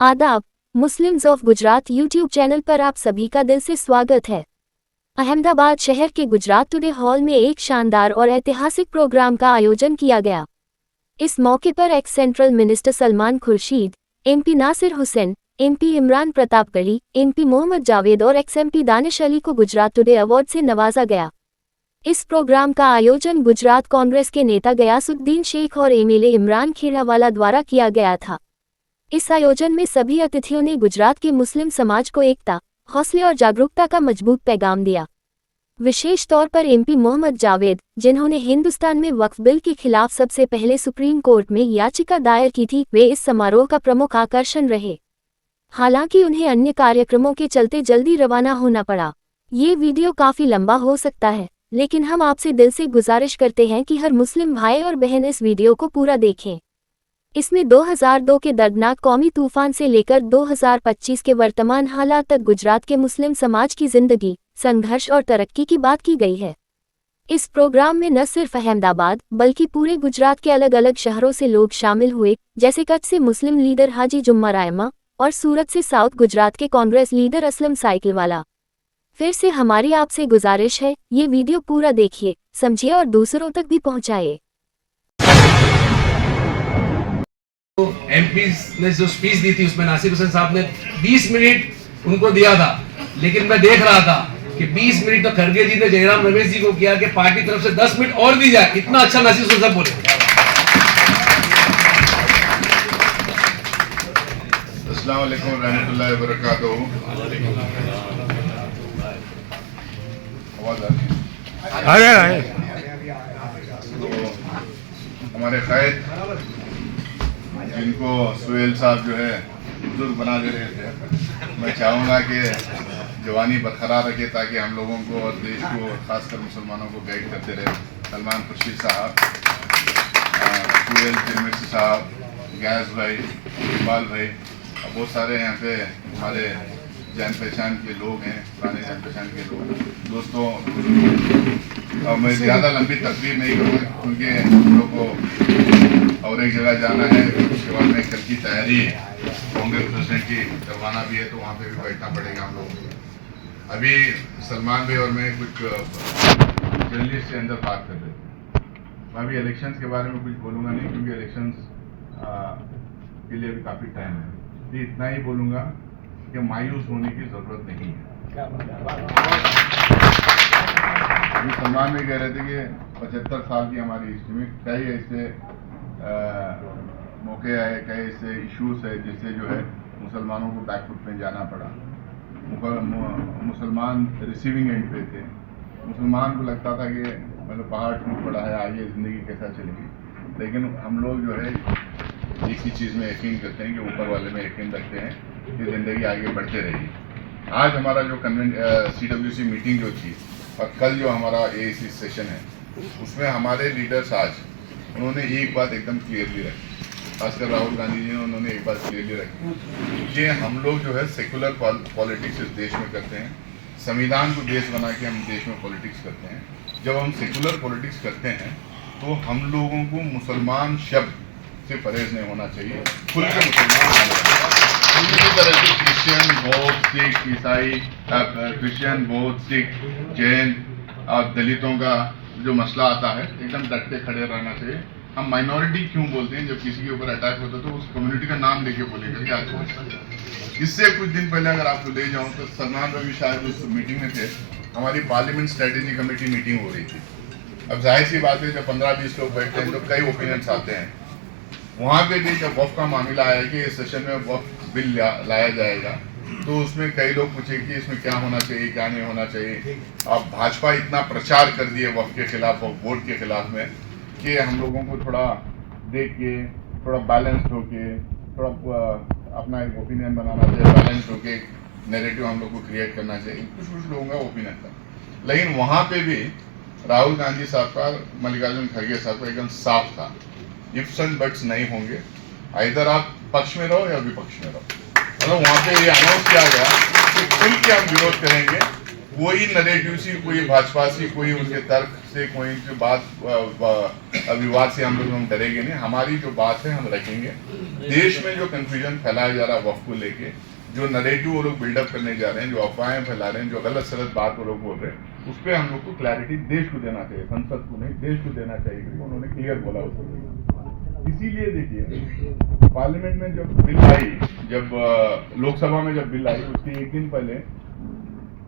आदाब, Muslims of Gujarat YouTube channel पर आप सभी का दिल से स्वागत है। अहमदाबाद शहर के गुजरात टुडे हॉल में एक शानदार और ऐतिहासिक प्रोग्राम का आयोजन किया गया। इस मौके पर ex central minister Salman Khurshid, MP Nasir Hussain, MP Imran Pratapgarhi, MP Mohammad Javed और एक्स एमपी दानिश अली को गुजरात टुडे अवार्ड से नवाजा गया। इस प्रोग्राम का आयोजन गुजरात कांग्रेस के नेता गयासुद्दीन शेख और एमएलए इमरान खेड़ावाला द्वारा किया गया था। इस आयोजन में सभी अतिथियों ने गुजरात के मुस्लिम समाज को एकता, हौसले और जागरूकता का मजबूत पैगाम दिया। विशेष तौर पर एमपी मोहम्मद जावेद, जिन्होंने हिंदुस्तान में वक्फ बिल के खिलाफ सबसे पहले सुप्रीम कोर्ट में याचिका दायर की थी, वे इस समारोह का प्रमुख आकर्षण रहे। हालांकि उन्हें अन्य कार्यक्रमों के चलते जल्दी रवाना होना पड़ा। ये वीडियो काफी लंबा हो सकता है, लेकिन हम आपसे दिल से गुजारिश करते हैं कि हर मुस्लिम भाई और बहन इस वीडियो को पूरा देखें। इसमें 2002 के दर्दनाक कौमी तूफान से लेकर 2025 के वर्तमान हालात तक गुजरात के मुस्लिम समाज की जिंदगी, संघर्ष और तरक्की की बात की गई है। इस प्रोग्राम में न सिर्फ अहमदाबाद बल्कि पूरे गुजरात के अलग अलग शहरों से लोग शामिल हुए, जैसे कच्छ से मुस्लिम लीडर हाजी जुम्मा रायमा और सूरत से साउथ गुजरात के कांग्रेस लीडर असलम साइकिलवाला। फिर से हमारी आपसे गुजारिश है, ये वीडियो पूरा देखिए, समझिए और दूसरों तक भी पहुंचाइए। एमपी ने जो स्पीच दी थी उसमें नासिर हुसैन साहब ने 20 मिनट उनको दिया था, लेकिन मैं देख रहा था कि 20 मिनट तो खड़गे जी ने जयराम रमेश जी को किया कि पार्टी तरफ से 10 मिनट और दी जाए। इतना अच्छा नासिर हुसैन साहब बोले। अस्सलाम वालेकुम रहमतुल्लाहि व बरकातहू। आवाज आ रही है? तो हमारे कायद जिनको सुहेल साहब जो है बुजुर्ग बना दे रहे थे, मैं चाहूँगा कि जवानी बरकरार रखे ताकि हम लोगों को और देश को और ख़ासकर मुसलमानों को गाइड करते रहे। सलमान खुर्शीद साहब, सुहेल तिरमिसी साहब, गैस भाई, इकबाल भाई, और बहुत सारे यहाँ पे हमारे जान पहचान के लोग हैं, पुराने जान पहचान के लोग। दोस्तों, और मैं ज़्यादा लंबी तकरीर नहीं करूँगा क्योंकि हम लोग को और एक जगह जाना है। उसके बाद में कल की तैयारी कांग्रेस प्रेसिडेंट की करवाना भी है, तो वहाँ पे भी बैठना पड़ेगा हम लोगों को। अभी सलमान भाई और मैं कुछ जर्नलिस्ट से अंदर बात कर रहे थे। मैं अभी इलेक्शंस के बारे में कुछ बोलूँगा नहीं क्योंकि इलेक्शंस के लिए अभी काफ़ी टाइम है। तो इतना ही बोलूँगा कि मायूस होने की ज़रूरत नहीं है। अभी सलमान में कह रहे थे कि 75 साल की हमारी हिस्ट्री में कई ऐसे मौके आए, कई ऐसे इश्यूज है जिससे जो है मुसलमानों को बैकफुट में जाना पड़ा। मुसलमान रिसीविंग एंड पे थे। मुसलमान को लगता था कि मतलब पहाड़ टूट पड़ा है, आगे ज़िंदगी कैसा चलेगी। लेकिन हम लोग जो है एक ही चीज़ में यकीन करते हैं कि ऊपर वाले में यकीन रखते हैं कि ज़िंदगी आगे बढ़ते रहेगी। आज हमारा जो CWC मीटिंग जो थी और कल जो हमारा AAC सेशन है, उसमें हमारे लीडर्स आज उन्होंने एक बात एकदम क्लियरली रखी, खासकर राहुल गांधी जी ने उन्होंने एक बात क्लियरली रखी कि हम लोग जो है सेकुलर पॉलिटिक्स इस देश में करते हैं। संविधान को देश बना के हम देश में पॉलिटिक्स करते हैं। जब हम सेकुलर पॉलिटिक्स करते हैं तो हम लोगों को मुसलमान शब्द से परहेज नहीं होना चाहिए, खुल के मुसलमान होना चाहिए। पूरी तरह से क्रिश्चियन, बौद्ध, सिख, ईसाई, क्रिश्चियन, बौद्ध, सिख, जैन और दलितों का जो मसला आता है एकदम डट के खड़े रहना चाहिए। हम माइनॉरिटी क्यों बोलते हैं? जब किसी के ऊपर अटैक होता है तो उस कम्युनिटी का नाम लेके बोलेगा क्या छोड़। इससे कुछ दिन पहले अगर आपको ले जाऊं तो सलमान रवि शायद उस मीटिंग में थे, हमारी पार्लियामेंट स्ट्रेटेजी कमेटी मीटिंग हो रही थी। अब जाहिर सी बात है जब 15-20 लोग बैठते हैं तो कई ओपिनियंस आते हैं। वहाँ पे भी जब वफ़ का मामला आया कि इस सेशन में वफ़ बिल लाया जाएगा तो उसमें कई लोग पूछे कि इसमें क्या होना चाहिए, क्या नहीं होना चाहिए। अब भाजपा इतना प्रचार कर दिए वफ़ के खिलाफ और वोट के खिलाफ में कि हम लोगों को थोड़ा देख के, थोड़ा बैलेंस होके, थोड़ा अपना एक ओपिनियन बनाना चाहिए, बैलेंस होके नैरेटिव हम लोग को क्रिएट करना चाहिए। कुछ लोगों का ओपिनियन था, लेकिन वहाँ पे भी राहुल गांधी साहब का, मल्लिकार्जुन खड़गे साहब का एकदम साफ था, इफ्स एंड बट्स नहीं होंगे, इधर आप पक्ष में रहो या विपक्ष में रहो। मतलब वहाँ पे ये अनाउंस किया गया कि खुल के हम विरोध करेंगे, कोई नरेटिव से, कोई भाजपा से, कोई उनके तर्क से, कोई उनकी बात विवाद से हम लोग डरेंगे नहीं। हमारी जो बात है हम रखेंगे। देश में जो कंफ्यूजन फैलाया जा रहा है वक्फ को लेके, जो नरेटिव वो लोग बिल्डअप करने जा रहे हैं, जो अफवाहें फैला रहे हैं, जो गलत सलत बात वो लोग बोल रहे हैं, उस पर हम लोग को क्लैरिटी देश को देना चाहिए, संसद को नहीं, देश को देना चाहिए, क्योंकि उन्होंने क्लियर बोला उसको। इसीलिए देखिए पार्लियामेंट में जब बिल आई, जब लोकसभा में जब बिल आई, उसके एक दिन पहले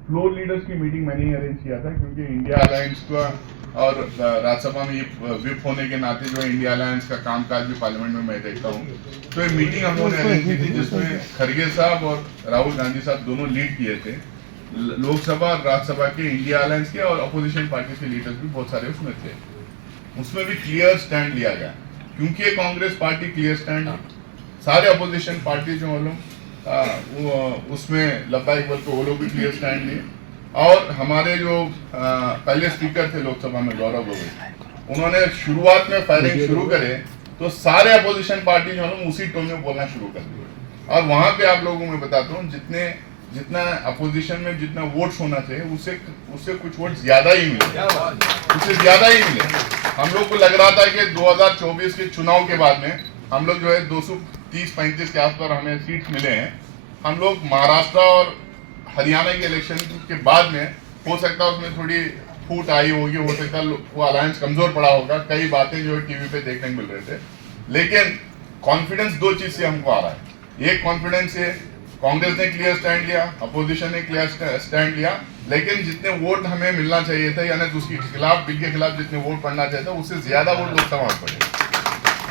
फ्लोर लीडर्स की मीटिंग मैंने ही अरेंज किया था, क्योंकि इंडिया अलायंस का और राज्यसभा में ये विप होने के नाते जो है इंडिया अलायंस का कामकाज भी पार्लियामेंट में मैं देखता हूँ। तो ये मीटिंग हम लोगों ने अरेंज की थी, जिसमें खड़गे साहब और राहुल गांधी साहब दोनों लीड किए थे। लोकसभा और राज्यसभा के इंडिया अलायंस के और अपोजिशन पार्टी के लीडर्स भी बहुत सारे उसमें थे। उसमें भी क्लियर स्टैंड लिया गया, क्योंकि कांग्रेस पार्टी क्लियर स्टैंड, सारे अपोजिशन पार्टी जो लोग उसमें लब्बाइक बोल के वो लोग भी क्लियर स्टैंड लिए। और हमारे जो पहले स्पीकर थे लोकसभा में गौरव गोगोई, उन्होंने शुरुआत में फायरिंग शुरू करे तो सारे अपोजिशन पार्टी जो है उसी टोन में बोलना शुरू कर दिए। और वहां पे आप लोगों को मैं बताता हूँ, जितना अपोजिशन में जितना वोट्स होना चाहिए उससे कुछ वोट ज्यादा ही मिले, उससे ज्यादा ही मिले। हम लोग को लग रहा था कि 2024 के चुनाव के बाद में हम लोग जो है 230-35 के आसपास हमें सीट्स मिले हैं। हम लोग महाराष्ट्र और हरियाणा के इलेक्शन के बाद में हो सकता है उसमें थोड़ी फूट आई होगी, हो सकता है वो अलायंस कमजोर पड़ा होगा, कई बातें जो है टीवी पे देखने को मिल रहे थे। लेकिन कॉन्फिडेंस दो चीज से हमको आ रहा है। एक कॉन्फिडेंस से कांग्रेस ने क्लियर स्टैंड लिया, अपोजिशन ने क्लियर स्टैंड लिया, लेकिन जितने वोट हमें मिलना चाहिए था, यानी उसके खिलाफ, बिल के खिलाफ जितने वोट पड़ना चाहिए था, उससे ज्यादा वोट लोकसभा में पड़े।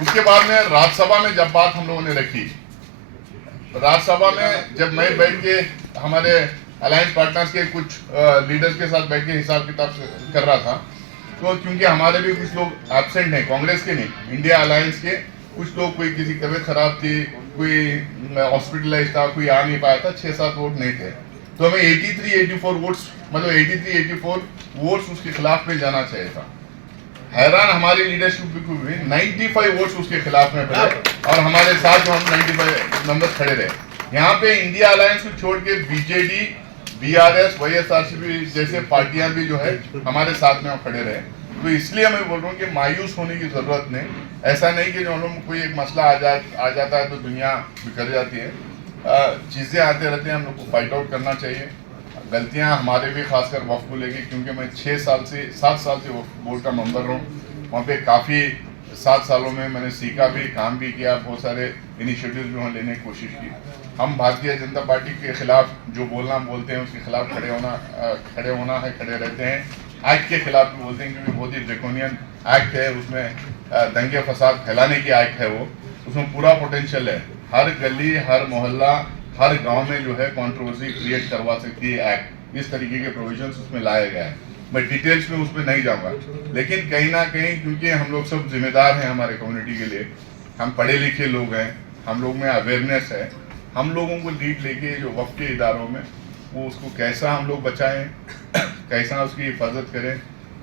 उसके बाद में राज्यसभा में जब बात हम लोगों ने रखी, राज्यसभा में जब मैं बैठ के हमारे अलायंस पार्टनर्स के कुछ लीडर्स के साथ बैठ के हिसाब किताब कर रहा था, तो क्योंकि हमारे भी कुछ लोग एब्सेंट हैं, कांग्रेस के नहीं, इंडिया अलायंस के कुछ लोग, कोई किसी तबीयत खराब थी, कोई हॉस्पिटलाइज था, कोई आ नहीं पाया था, 6-7 वोट नहीं थे, तो हमें 83-84 वोट्स, मतलब 83-84 वोट्स उसके खिलाफ में जाना चाहिए था। हैरान हमारी लीडरशिप भी हुई, 95 वोट्स उसके खिलाफ में पड़े और हमारे साथ जो हम 95 नंबर खड़े रहे। यहाँ पे इंडिया अलायंस को छोड़ के बीजेडी, बीआरएस, वाईएसआरसीपी जैसे पार्टियां भी जो है हमारे साथ में खड़े रहे। तो इसलिए मैं बोल रहा हूँ कि मायूस होने की जरूरत नहीं। ऐसा नहीं कि जो हम कोई एक मसला आ जाता है तो दुनिया बिखर जाती है। चीजें आते रहते हैं, हम लोग को फाइट आउट करना चाहिए। गलतियां हमारे भी खासकर वक्फ को लेके, क्योंकि मैं 7 साल से वक्फ बोर्ड का मेंबर रहा हूँ। वहाँ पे काफ़ी 7 सालों में मैंने सीखा भी, काम भी किया, बहुत सारे इनिशिएटिव जो है लेने की कोशिश की। हम भारतीय जनता पार्टी के खिलाफ जो बोलते हैं उसके खिलाफ खड़े होना है, खड़े रहते हैं। एक्ट के खिलाफ भी बोलते हैं, क्योंकि बहुत ही ड्रैकोनियन एक्ट है, उसमें दंगे फसाद फैलाने की एक्ट है वो, उसमें पूरा पोटेंशियल है। हर गली, हर मोहल्ला, हर गांव में जो है कंट्रोवर्सी क्रिएट करवा सकती है एक्ट। इस तरीके के प्रोविजंस उसमें लाया गया है। मैं डिटेल्स में उसमें नहीं जाऊंगा, लेकिन कहीं ना कहीं क्योंकि हम लोग सब जिम्मेदार हैं हमारे कम्युनिटी के लिए, हम पढ़े लिखे लोग हैं, हम लोग में अवेयरनेस है, हम लोगों को लीड लेके जो वक्फ के इदारों में वो उसको कैसा हम लोग बचाएं, कैसा उसकी हिफाजत करें,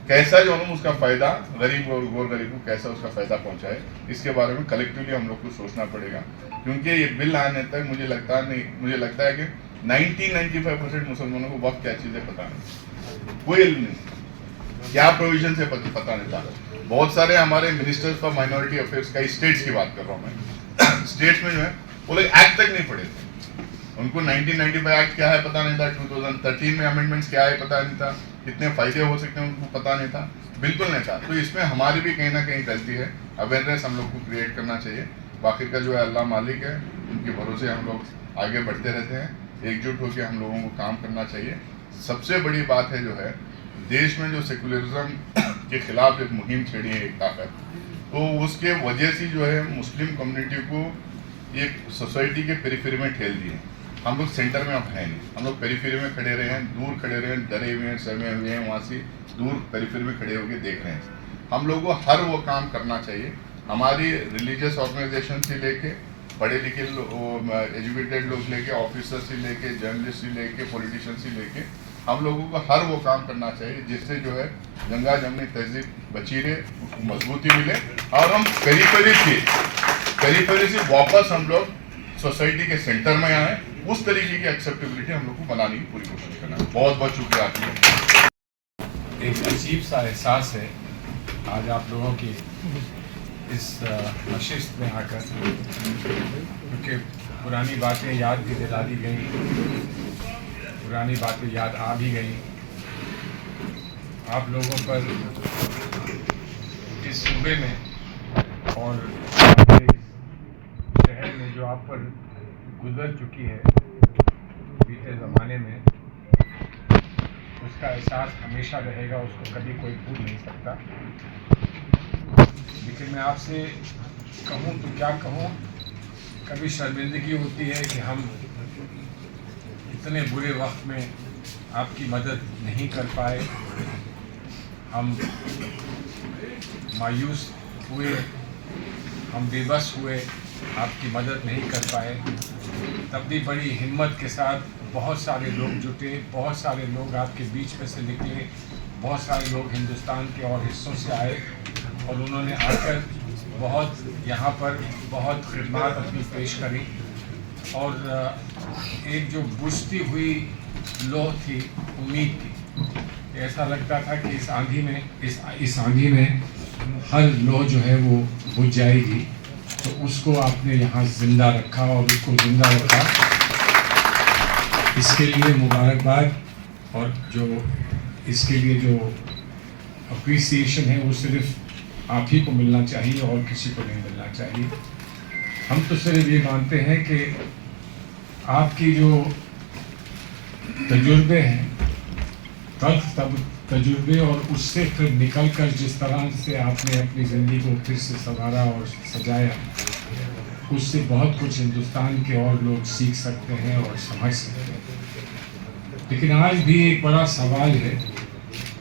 कैसा जो हम उसका फ़ायदा गरीब और गौर गरीब को कैसा उसका फ़ायदा पहुंचाए, इसके बारे में कलेक्टिवली हम लोग को सोचना पड़ेगा। क्योंकि ये बिल आने तक मुझे लगता है कि 90-95% मुसलमानों को वक्त क्या चीज़ें पता नहीं, कोई इल्म नहीं, क्या प्रोविजन से पता नहीं था। बहुत सारे हमारे मिनिस्टर्स फॉर माइनॉरिटी अफेयर्स, कई स्टेट्स की बात कर रहा हूँ मैं, स्टेट्स में जो है वो लोग एक्ट तक नहीं पढ़े थे। उनको 1995 एक्ट क्या है पता नहीं था, 2013 में अमेंडमेंट्स क्या है पता नहीं था, कितने फायदे हो सकते हैं उनको पता नहीं था, बिल्कुल नहीं था। तो इसमें हमारी भी कहीं ना कहीं गलती है। अवेयरनेस हम लोग को क्रिएट करना चाहिए। बाकी का जो है अल्लाह मालिक है, उनके भरोसे हम लोग आगे बढ़ते रहते हैं। एकजुट होकर हम लोगों को काम करना चाहिए। सबसे बड़ी बात है जो है, देश में जो सेकुलरिज्म के खिलाफ एक मुहिम छेड़ी है एक ताकत, तो उसके वजह से जो है मुस्लिम कम्युनिटी को एक सोसाइटी के पेरिफेरी में ठेल दिए। हम लोग सेंटर में अब हैं नहीं, हम लोग पेरिफेरी में खड़े रहे हैं, दूर खड़े रहे हैं, डरे हुए हैं, सहमे हुए हैं, वहाँ से दूर पेरिफेरी में खड़े होकर देख रहे हैं। हम लोगों को हर वो काम करना चाहिए। हमारी रिलीजियस ऑर्गेनाइजेशन से लेके, पढ़े लिखे एजुकेटेड लोग लेके, ऑफिसर से लेके, जर्नलिस्ट से लेके, पॉलिटिशियन से लेके, हम लोगों को हर वो काम करना चाहिए जिससे जो है गंगा जमनी तहजीब बची रहे, उसको मजबूती मिले और हम पेरिफेरी से वापस हम लोग सोसाइटी के सेंटर में आए, उस तरीके की एक्सेप्टेबिलिटी हम लोग को बनाने की पूरी कोशिश करना है। बहुत बहुत शुक्रिया आपकी। एक अजीब सा एहसास है आज आप लोगों की इस नशिस्त में आकर, क्योंकि पुरानी बातें याद भी दिला दी गई, पुरानी बातें याद आ भी गई। आप लोगों पर इस सूबे में और हमारे इस शहर में जो आप पर गुजर चुकी है बीते ज़माने में, उसका एहसास हमेशा रहेगा, उसको कभी कोई भूल नहीं सकता। लेकिन मैं आपसे कहूँ तो क्या कहूँ, कभी शर्मिंदगी होती है कि हम इतने बुरे वक्त में आपकी मदद नहीं कर पाए, हम मायूस हुए, हम बेबस हुए, आपकी मदद नहीं कर पाए। तब भी बड़ी हिम्मत के साथ बहुत सारे लोग जुटे, बहुत सारे लोग आपके बीच में से निकले, बहुत सारे लोग हिंदुस्तान के और हिस्सों से आए और उन्होंने आकर बहुत यहाँ पर बहुत खिदमत अपनी पेश करी। और एक जो बुझती हुई लौ थी, उम्मीद थी, ऐसा लगता था कि इस आंधी में हर लौ जो है वो बुझ जाएगी, तो उसको आपने यहाँ जिंदा रखा और उसको जिंदा रखा, इसके लिए मुबारकबाद। और जो इसके लिए जो अप्रिसिएशन है वो सिर्फ आप ही को मिलना चाहिए और किसी को नहीं मिलना चाहिए। हम तो सिर्फ ये मानते हैं कि आपकी जो तजुर्बे हैं, तब तजुर्बे, और उससे फिर निकल कर जिस तरह से आपने अपनी ज़िंदगी को फिर से संवारा और सजाया, उससे बहुत कुछ हिंदुस्तान के और लोग सीख सकते हैं और समझ सकते हैं। लेकिन आज भी एक बड़ा सवाल है,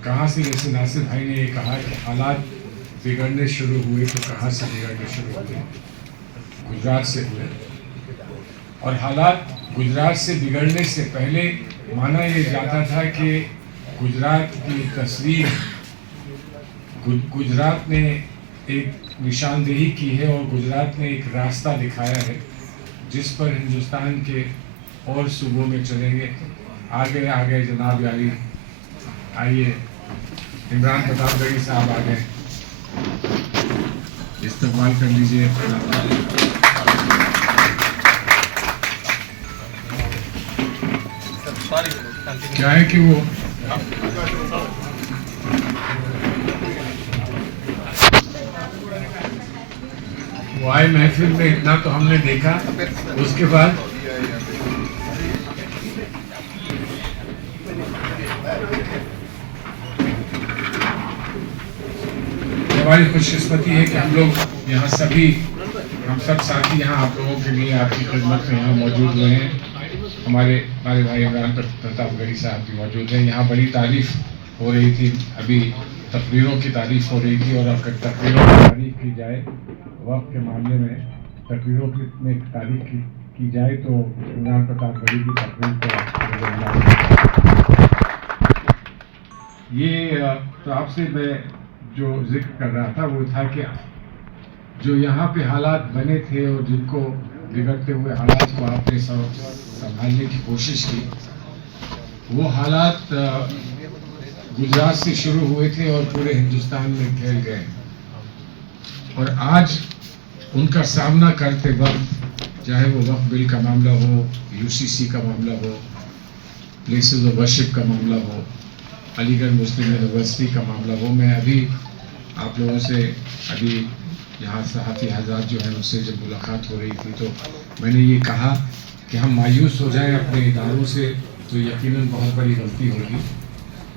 कहाँ से, जैसे नासिर भाई ने ये कहा कि हालात बिगड़ने शुरू हुए, तो कहाँ से बिगड़ने शुरू हुए? गुजरात से हुए। और हालात गुजरात से बिगड़ने से पहले माना ये जाता था कि गुजरात की तस्वीर, गुजरात ने एक निशानदेही की है और गुजरात ने एक रास्ता दिखाया है जिस पर हिंदुस्तान के और सूबों में चलेंगे। आगे जनाब यारी, आइए, इमरान प्रतापगढ़ी साहब आ गए, इस्तेमाल कर लीजिए। क्या है कि वो आए महफिल में, इतना तो हमने देखा, उसके बाद हमारी खुशकिस्मती है कि हम लोग यहाँ हम सब साथी यहाँ आप लोगों के लिए आपकी खिदमत में यहाँ मौजूद हुए हैं। हमारे भाई इमरान प्रतापगढ़ी साहब भी मौजूद हैं। यहाँ बड़ी तारीफ हो रही थी, अभी तकरीरों की तारीफ हो रही थी, और अगर तकरीरों की तारीफ की जाए, वक्त के मामले में तकरीरों में तारीफ की जाए, तो इमरान प्रतापगढ़ी की तकरीर को ये तो आपसे मैं जो जिक्र कर रहा था वो था कि जो यहाँ पे हालात बने थे और जिनको बिगड़ते हुए हालात को आपने संभालने की कोशिश की, वो हालात गुजरात से शुरू हुए थे और पूरे हिंदुस्तान में फैल गए। और आज उनका सामना करते वक्त, चाहे वो वक्फ बिल का मामला हो, यूसीसी का मामला हो, प्लेसेस ऑफ वर्शिप का मामला हो, अलीगढ़ मुस्लिम यूनिवर्सिटी का मामला हो, मैं अभी आप लोगों से यहाँ सहाफ़ी हज़रात जो हैं उससे जब मुलाकात हो रही थी, तो मैंने ये कहा कि हम मायूस हो जाएं अपने इदारों से तो यकीनन बहुत बड़ी गलती होगी।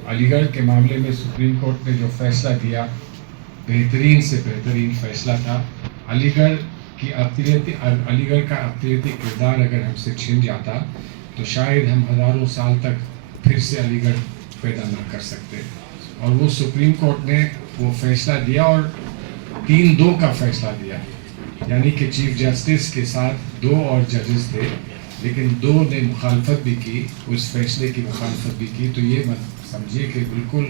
अलीगढ़ के मामले में सुप्रीम कोर्ट ने जो फैसला दिया, बेहतरीन से बेहतरीन फैसला था। अलीगढ़ का अक़लियती किरदार अगर हमसे छिन जाता तो शायद हम हज़ारों साल तक फिर से अलीगढ़ पैदा न कर सकते। और वो सुप्रीम कोर्ट ने वो फैसला दिया और 3-2 का फैसला दिया, यानी कि चीफ जस्टिस के साथ 2 और जजेस थे, लेकिन 2 ने मुखालफत भी की, उस फैसले की मुखालफत भी की। तो ये मत समझिए कि बिल्कुल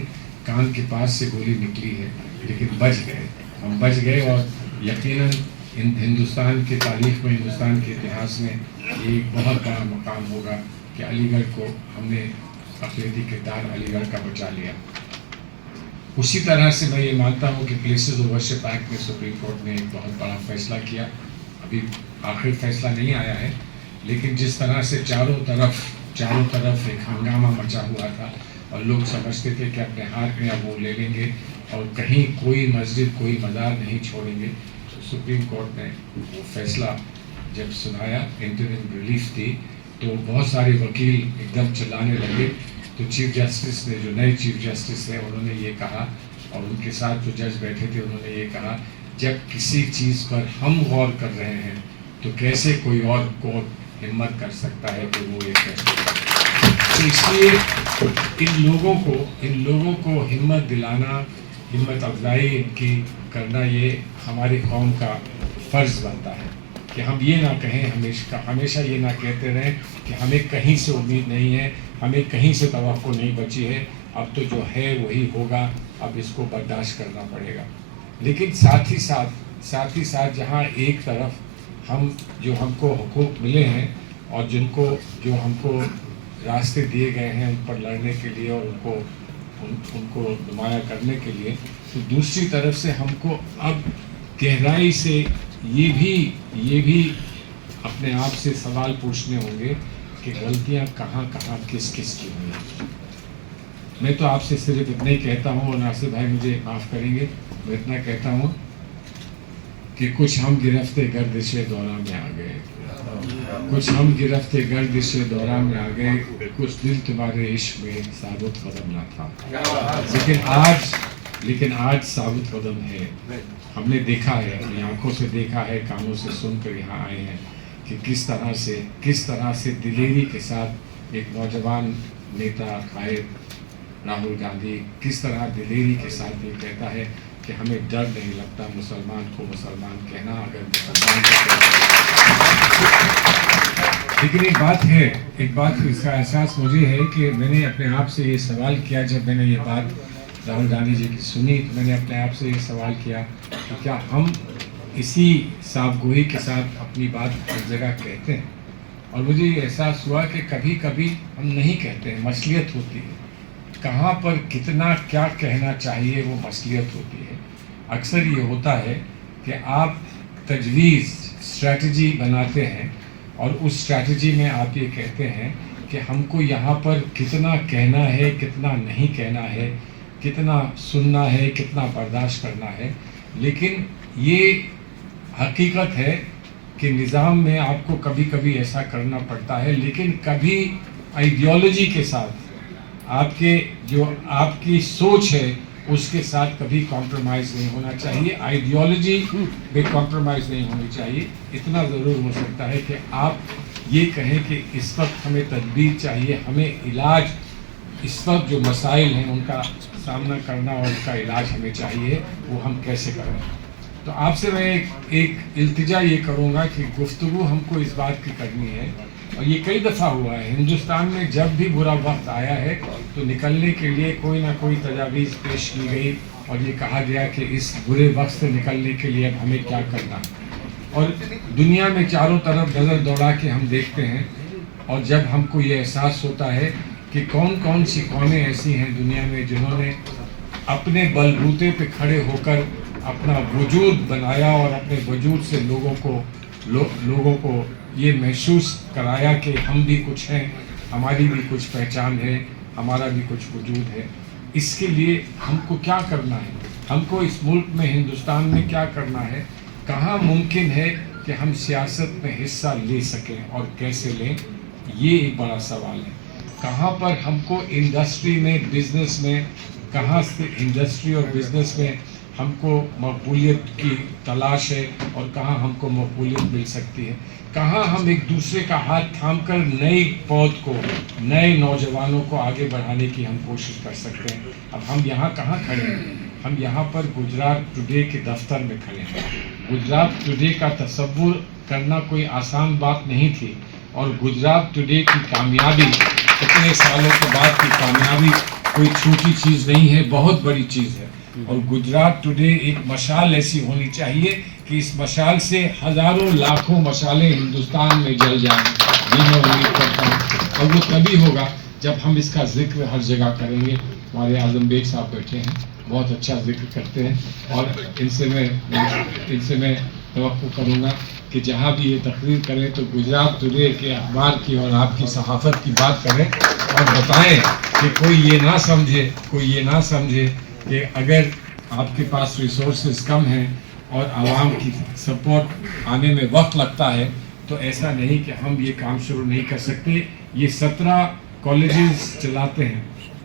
कान के पास से गोली निकली है, लेकिन बच गए, हम बच गए। और यकीनन हिंदुस्तान की तारीख में, हिंदुस्तान के इतिहास में ये एक बहुत बड़ा मकाम होगा कि अलीगढ़ को हमने अक़लीती किरदार अलीगढ़ का बचा लिया। उसी तरह से मैं ये मानता हूँ कि प्लेसेस ऑफ वर्शिप एक्ट में सुप्रीम कोर्ट ने एक बहुत बड़ा फैसला किया। अभी आखिरी फैसला नहीं आया है, लेकिन जिस तरह से चारों तरफ एक हंगामा मचा हुआ था और लोग समझते थे कि अपने हाथ में अब वो ले लेंगे और कहीं कोई मस्जिद, कोई मज़ार नहीं छोड़ेंगे, तो सुप्रीम कोर्ट ने वो फैसला जब सुनाया, इंटरिम रिलीफ दी, तो बहुत सारे वकील एकदम चिल्लाने लगे। तो चीफ जस्टिस ने, जो नए चीफ जस्टिस हैं, उन्होंने ये कहा, और उनके साथ जो जज बैठे थे उन्होंने ये कहा, जब किसी चीज़ पर हम गौर कर रहे हैं तो कैसे कोई और कोर्ट हिम्मत कर सकता है कि वो ये फैसला। तो इसलिए इन लोगों को हिम्मत दिलाना, हिम्मत अफजाई इनकी करना, ये हमारी कौम का फ़र्ज़ बनता है कि हम ये ना कहें, हमेशा ये ना कहते रहें कि हमें कहीं से उम्मीद नहीं है, हमें कहीं से तवक्को नहीं बची है, अब तो जो है वही होगा, अब इसको बर्दाश्त करना पड़ेगा। लेकिन साथ ही साथ जहाँ एक तरफ जो हमको हुकूक मिले हैं और जो हमको रास्ते दिए गए हैं उन पर लड़ने के लिए और उनको नुमाया करने के लिए, तो दूसरी तरफ से हमको अब गहराई से ये भी अपने आप से सवाल पूछने होंगे कि गलतियाँ कहाँ किस की हुई। मैं तो आपसे सिर्फ इतना ही कहता हूँ, और नासिर भाई मुझे माफ़ करेंगे, मैं इतना कहता हूँ कि कुछ हम गिरफ्ते गर्दिश दौरा में आ गए, कुछ दिल तुम्हारे इश्क में साबुत कदम ना था, लेकिन आज साबुत कदम है। हमने देखा है, अपनी आंखों से देखा है, कानों से सुनकर यहाँ आए हैं कि किस तरह से दिलेरी के साथ एक नौजवान नेता कायद राहुल गांधी किस तरह दिलेरी के साथ ये कहता है कि हमें डर नहीं लगता मुसलमान को मुसलमान कहना, अगर मुसलमान लेकिन एक बात इसका एहसास मुझे है कि मैंने अपने आप से ये सवाल किया, जब मैंने ये बात राहुल गांधी जी की सुनी, तो मैंने अपने आप से ये सवाल किया कि क्या हम इसी साफगोई के साथ अपनी बात हर जगह कहते हैं। और मुझे ये एहसास हुआ कि कभी कभी हम नहीं कहते हैं, मसलियत होती है, कहाँ पर कितना क्या कहना चाहिए वो मसलियत होती है। अक्सर ये होता है कि आप तजवीज़ स्ट्रैटेजी बनाते हैं और उस स्ट्रैटेजी में आप ये कहते हैं कि हमको यहाँ पर कितना कहना है, कितना नहीं कहना है, कितना सुनना है, कितना बर्दाश्त करना है। लेकिन ये हकीकत है कि निज़ाम में आपको कभी कभी ऐसा करना पड़ता है, लेकिन कभी आइडियोलॉजी के साथ आपकी सोच है उसके साथ कभी कॉम्प्रोमाइज़ नहीं होना चाहिए, आइडियोलॉजी में कॉम्प्रोमाइज़ नहीं होनी चाहिए। इतना ज़रूर हो सकता है कि आप ये कहें कि इस वक्त हमें तदबीर चाहिए, हमें इलाज, इस वक्त जो मसाइल हैं उनका सामना करना और उसका इलाज हमें चाहिए, वो हम कैसे करें। तो आपसे मैं एक इल्तिजा ये करूँगा कि गुफ्तगू हमको इस बात की करनी है, और ये कई दफ़ा हुआ है हिंदुस्तान में, जब भी बुरा वक्त आया है तो निकलने के लिए कोई ना कोई तजावीज़ पेश की गई और ये कहा गया कि इस बुरे वक्त से निकलने के लिए अब हमें क्या करना है। और दुनिया में चारों तरफ नज़र दौड़ा के हम देखते हैं, और जब हमको ये एहसास होता है कि कौन कौन सी कौमें ऐसी हैं दुनिया में जिन्होंने अपने बलबूते पे खड़े होकर अपना वजूद बनाया और अपने वजूद से लोगों को ये महसूस कराया कि हम भी कुछ हैं, हमारी भी कुछ पहचान है, हमारा भी कुछ वजूद है। इसके लिए हमको क्या करना है, हमको इस मुल्क में, हिंदुस्तान में क्या करना है, कहाँ मुमकिन है कि हम सियासत में हिस्सा ले सकें और कैसे लें, ये एक बड़ा सवाल है। कहाँ पर हमको इंडस्ट्री में, बिज़नेस में, कहाँ से इंडस्ट्री और बिज़नेस में हमको मकबूलियत की तलाश है और कहाँ हमको मकबूलियत मिल सकती है, कहाँ हम एक दूसरे का हाथ थामकर नई पौध को, नए नौजवानों को आगे बढ़ाने की हम कोशिश कर सकते हैं। अब हम यहाँ कहाँ खड़े हैं, हम यहाँ पर गुजरात टुडे के दफ्तर में खड़े हैं। गुजरात टुडे का तसव्वुर करना कोई आसान बात नहीं थी, और गुजरात टुडे की कामयाबी, इतने सालों के बाद की कामयाबी कोई छोटी चीज़ नहीं है, बहुत बड़ी चीज़ है। और गुजरात टुडे एक मशाल ऐसी होनी चाहिए कि इस मशाल से हजारों लाखों मशालें हिंदुस्तान में जल जाएं, ये मैं उम्मीद करता हूँ। और वो तभी होगा जब हम इसका जिक्र हर जगह करेंगे। हमारे आजम बेग साहब बैठे हैं, बहुत अच्छा जिक्र करते हैं, और इनसे मैं तवक्को करूँगा कि जहाँ भी ये तकरीर करें तो गुजरात टुडे के अखबार की और आपकी सहाफ़त की बात करें और बताएं कि कोई ये ना समझे कि अगर आपके पास रिसोर्सेज कम हैं और आवाम की सपोर्ट आने में वक्त लगता है तो ऐसा नहीं कि हम ये काम शुरू नहीं कर सकते। ये 17 कॉलेजेस चलाते हैं,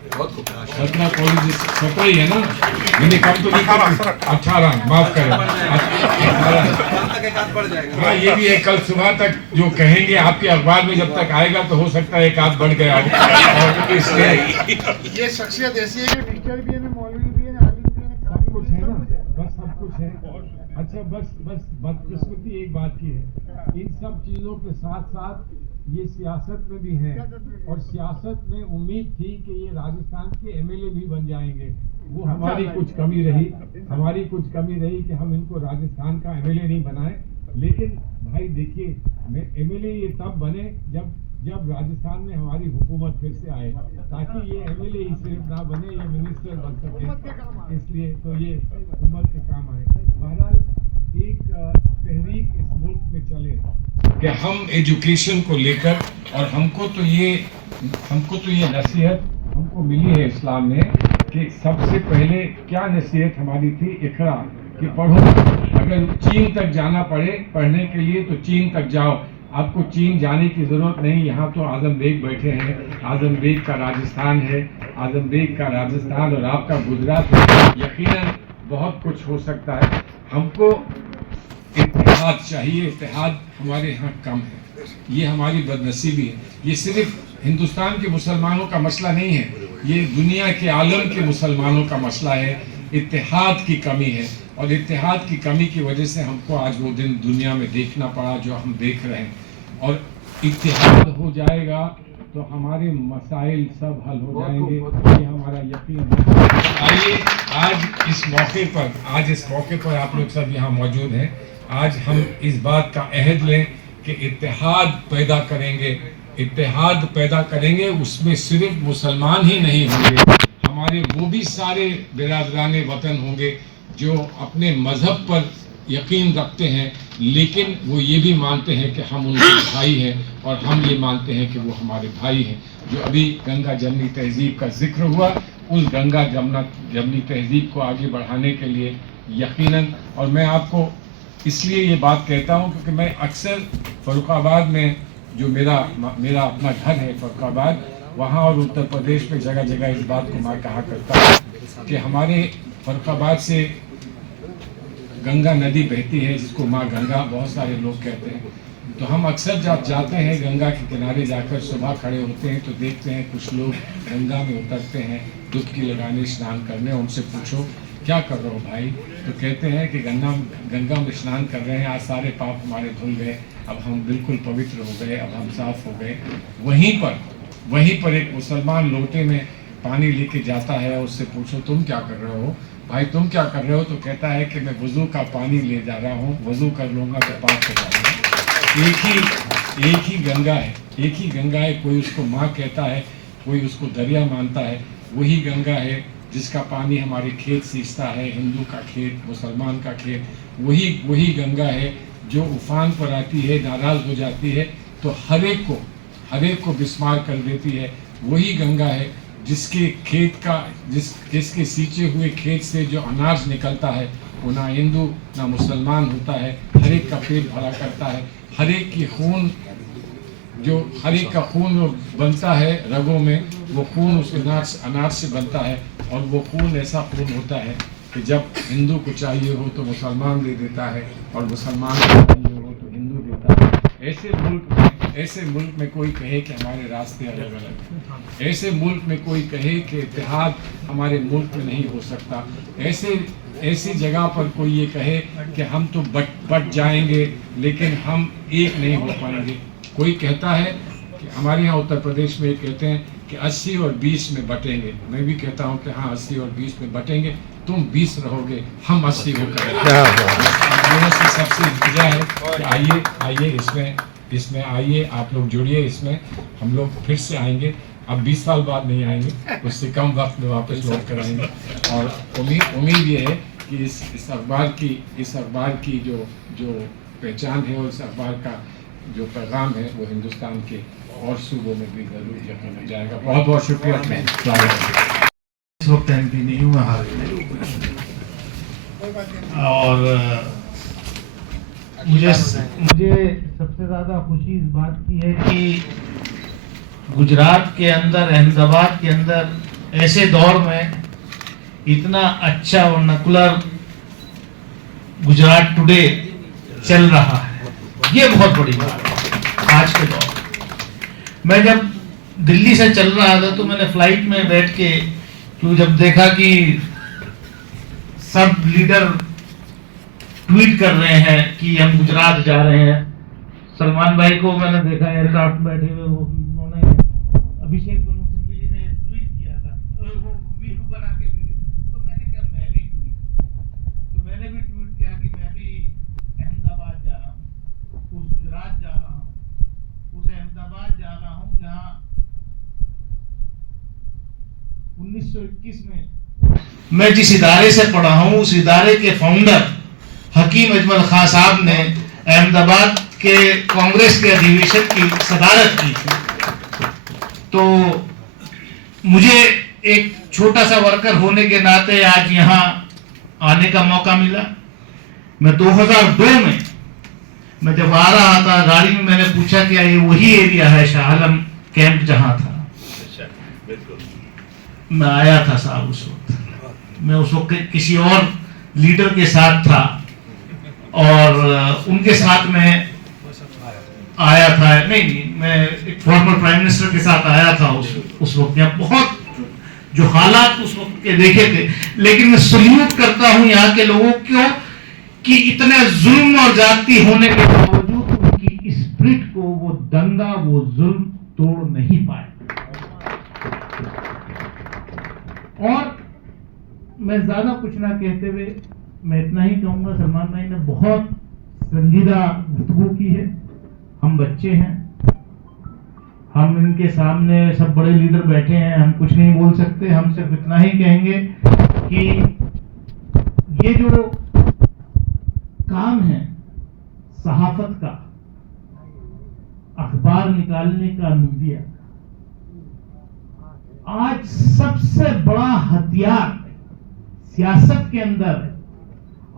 17 कॉलेजेस, 17 ही है ना, मैंने कम तो नहीं करा, 18, माफ करें, 18। हाँ ये भी है, कल सुबह तक जो कहेंगे आपके अखबार में जब तक आएगा तो हो सकता है एक आध बढ़ गया हो। और इसलिए ये शख्सियत ऐसी है कि टीचर भी है, मौलवी भी है, आलिम भी है, सब कुछ है ना, बस सब कुछ है। अच्छा बस बदकिस्मती एक बात की है, इन सब चीज़ों के साथ साथ ये सियासत में भी है, और सियासत में उम्मीद थी कि ये राजस्थान के एमएलए भी बन जाएंगे। वो हमारी कुछ कमी रही कि हम इनको राजस्थान का एमएलए नहीं बनाए। लेकिन भाई देखिए, मैं एमएलए ये तब बने जब राजस्थान में हमारी हुकूमत फिर से आए, ताकि ये एमएलए ही सिर्फ ना बने, ये मिनिस्टर बन सके। इसलिए तो ये हुकूमत के काम आए। बहरहाल एक तहरीक इस मुल्क में चले कि हम एजुकेशन को लेकर, और हमको तो ये नसीहत हमको मिली है इस्लाम में कि सबसे पहले क्या नसीहत हमारी थी, इकरा, कि पढ़ो। अगर चीन तक जाना पड़े पढ़ने के लिए तो चीन तक जाओ, आपको चीन जाने की ज़रूरत नहीं। यहाँ तो आजम बेग बैठे हैं, आजम बेग का राजस्थान है, आजम बेग का राजस्थान और आपका गुजरात है, यकीनन बहुत कुछ हो सकता है। हमको इत्तेहाद चाहिए, इत्तेहाद हमारे यहाँ कम है, ये हमारी बदनसीबी है। ये सिर्फ हिंदुस्तान के मुसलमानों का मसला नहीं है, ये दुनिया के आलम के मुसलमानों का मसला है। इत्तेहाद की कमी है, और इत्तेहाद की कमी की वजह से हमको आज वो दिन दुनिया में देखना पड़ा जो हम देख रहे हैं। और इत्तेहाद हो जाएगा तो हमारे मसाइल सब हल हो जाएंगे, ये हमारा यकीन है। आइए आज इस मौके पर आप लोग सब यहाँ मौजूद हैं, आज हम इस बात का अहद लें कि इत्तेहाद पैदा करेंगे। उसमें सिर्फ मुसलमान ही नहीं होंगे, हमारे वो भी सारे बिरादरान वतन होंगे जो अपने मज़हब पर यकीन रखते हैं, लेकिन वो ये भी मानते हैं कि हम उनके भाई हैं, और हम ये मानते हैं कि वो हमारे भाई हैं। जो अभी गंगा जमनी तहज़ीब का जिक्र हुआ, उस गंगा जमनी तहज़ीब को आगे बढ़ाने के लिए यकीनन, और मैं आपको इसलिए ये बात कहता हूँ क्योंकि मैं अक्सर फ़र्रुखाबाद में, जो मेरा अपना घर है फ़र्रुखाबाद, वहाँ और उत्तर प्रदेश में जगह जगह इस बात को मैं कहा करता हूँ कि हमारे फ़र्रुखाबाद से गंगा नदी बहती है, जिसको माँ गंगा बहुत सारे लोग कहते हैं। तो हम अक्सर जब जाते हैं गंगा के किनारे जाकर सुबह खड़े होते हैं तो देखते हैं कुछ लोग गंगा में उतरते हैं डुबकी लगाने, स्नान करने। उनसे पूछो क्या कर रहे हो भाई, तो कहते हैं कि गंगा में स्नान कर रहे हैं, आज सारे पाप हमारे धुल गए, अब हम बिल्कुल पवित्र हो गए, अब हम साफ हो गए। वहीं पर एक मुसलमान लोटे में पानी लेके जाता है, उससे पूछो तुम क्या कर रहे हो भाई, तुम क्या कर रहे हो, तो कहता है कि मैं वज़ू का पानी ले जा रहा हूँ, वज़ू कर लूँगा तो पाक हो जाऊँगा। एक ही गंगा है, कोई उसको माँ कहता है, कोई उसको दरिया मानता है। वही गंगा है जिसका पानी हमारे खेत सींचता है, हिंदू का खेत, मुसलमान का खेत। वही गंगा है जो उफान पर आती है, नाराज़ हो जाती है तो हर एक को बिस्मार कर देती है। वही गंगा है जिसके जिसके सींचे हुए खेत से जो अनाज निकलता है वो ना हिंदू ना मुसलमान होता है, हर एक का पेट भरा करता है। हर एक का खून जो बनता है रगों में, वो खून उस अनाज से बनता है, और वो खून ऐसा खून होता है कि जब हिंदू को चाहिए हो तो मुसलमान दे देता है, और मुसलमान को चाहिए हो तो हिंदू देता है। ऐसे मुल्क में कोई कहे कि हमारे रास्ते अलग अलग हैं, ऐसे मुल्क में कोई कहे कि इत्तेहाद हमारे मुल्क में नहीं हो सकता, ऐसी जगह पर कोई ये कहे कि हम तो बट जाएंगे लेकिन हम एक नहीं हो पाएंगे। कोई कहता है कि हमारे यहाँ उत्तर प्रदेश में कहते हैं कि 80 और 20 में बटेंगे। मैं भी कहता हूँ कि हाँ 80 और 20 में बटेंगे, तुम 20 रहोगे, हम 80 होकर मेरे से सबसे इल्तिजा है कि आइए इसमें आइए, आप लोग जुड़िए इसमें। हम लोग फिर से आएंगे, अब 20 साल बाद नहीं आएंगे, उससे कम वक्त में वापस लौट कर आएंगे। और उम्मीद ये है कि इस अखबार की जो पहचान है और इस अखबार का जो पैगाम है वो हिंदुस्तान के और सूबों में भी जरूर यकीन हो जाएगा। बहुत बहुत शुक्रिया। इस वक्त एमपी नहीं हूँ, मैं हार गया। और मुझे सबसे ज़्यादा खुशी इस बात की है कि गुजरात के अंदर, अहमदाबाद के अंदर ऐसे दौर में इतना अच्छा और नकुलर गुजरात टुडे चल रहा है, ये बहुत बड़ी बात है आज के दौर में। मैं जब दिल्ली से चल रहा था तो मैंने फ्लाइट में बैठ के जब देखा कि सब लीडर ट्वीट कर रहे हैं कि हम गुजरात जा रहे हैं। सलमान भाई को मैंने देखा एयरक्राफ्ट बैठे हुए, उन्होंने अभिषेक बनु सिंघवी जी ने ट्वीट किया था, वो वीडियो बना के तो मैंने कहा मैं भी ट्वीट किया कि मैं भी अहमदाबाद जा रहा हूँ, उस गुजरात जा रहा हूँ, उस अहमदाबाद जा रहा हूँ जहाँ 1921 में मैं जिस इदारे से पढ़ा हूँ, उस इदारे के फाउंडर हकीम अजमल खान साहब ने अहमदाबाद के कांग्रेस के अधिवेशन की सदारत की थी। तो मुझे एक छोटा सा वर्कर होने के नाते आज यहाँ आने का मौका मिला। मैं 2002 में मैं जब आ रहा था गाड़ी में, मैंने पूछा कि ये वही एरिया है शाह आलम कैंप जहाँ था। मैं आया था साहब उस वक्त, मैं उस वक्त किसी और लीडर के साथ था और उनके साथ में आया था, नहीं मैं एक फॉर्मर प्राइम मिनिस्टर के साथ आया था उस वक्त। यहाँ बहुत जो हालात उस वक्त के देखे थे, लेकिन मैं सल्यूट करता हूँ यहाँ के लोगों को कि इतने जुल्म और जाति होने के बावजूद उनकी स्पिरिट को, वो दंगा, वो जुल्म तोड़ नहीं पाए। और मैं ज्यादा कुछ ना कहते हुए मैं इतना ही कहूंगा, सलमान भाई ने बहुत संजीदा गुफ्तगू की है। हम बच्चे हैं, हम इनके सामने सब बड़े लीडर बैठे हैं, हम कुछ नहीं बोल सकते। हम सिर्फ इतना ही कहेंगे कि ये जो काम है सहाफत का, अखबार निकालने का, मीडिया, आज सबसे बड़ा हथियार सियासत के अंदर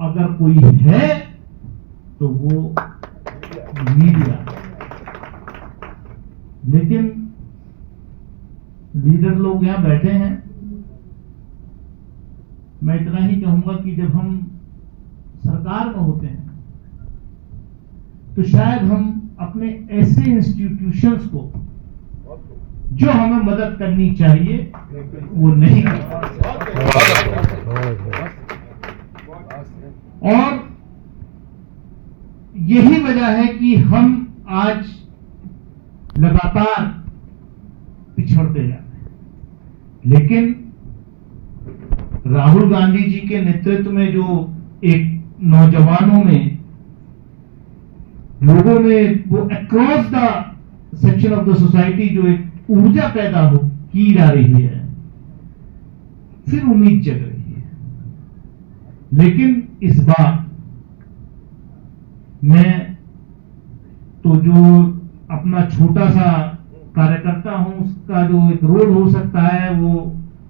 अगर कोई है तो वो मीडिया। लेकिन लीडर लोग यहां बैठे हैं, मैं इतना ही कहूंगा कि जब हम सरकार में होते हैं तो शायद हम अपने ऐसे इंस्टीट्यूशंस को जो हमें मदद करनी चाहिए वो नहीं करते। और यही वजह है कि हम आज लगातार पिछड़ते जा रहे हैं। लेकिन राहुल गांधी जी के नेतृत्व में जो एक नौजवानों में, लोगों में वो across the section of the society जो एक ऊर्जा पैदा हो की जा रही है, फिर उम्मीद जग रही है। लेकिन इस बार मैं तो जो अपना छोटा सा कार्यकर्ता हूं, उसका जो एक रोल हो सकता है वो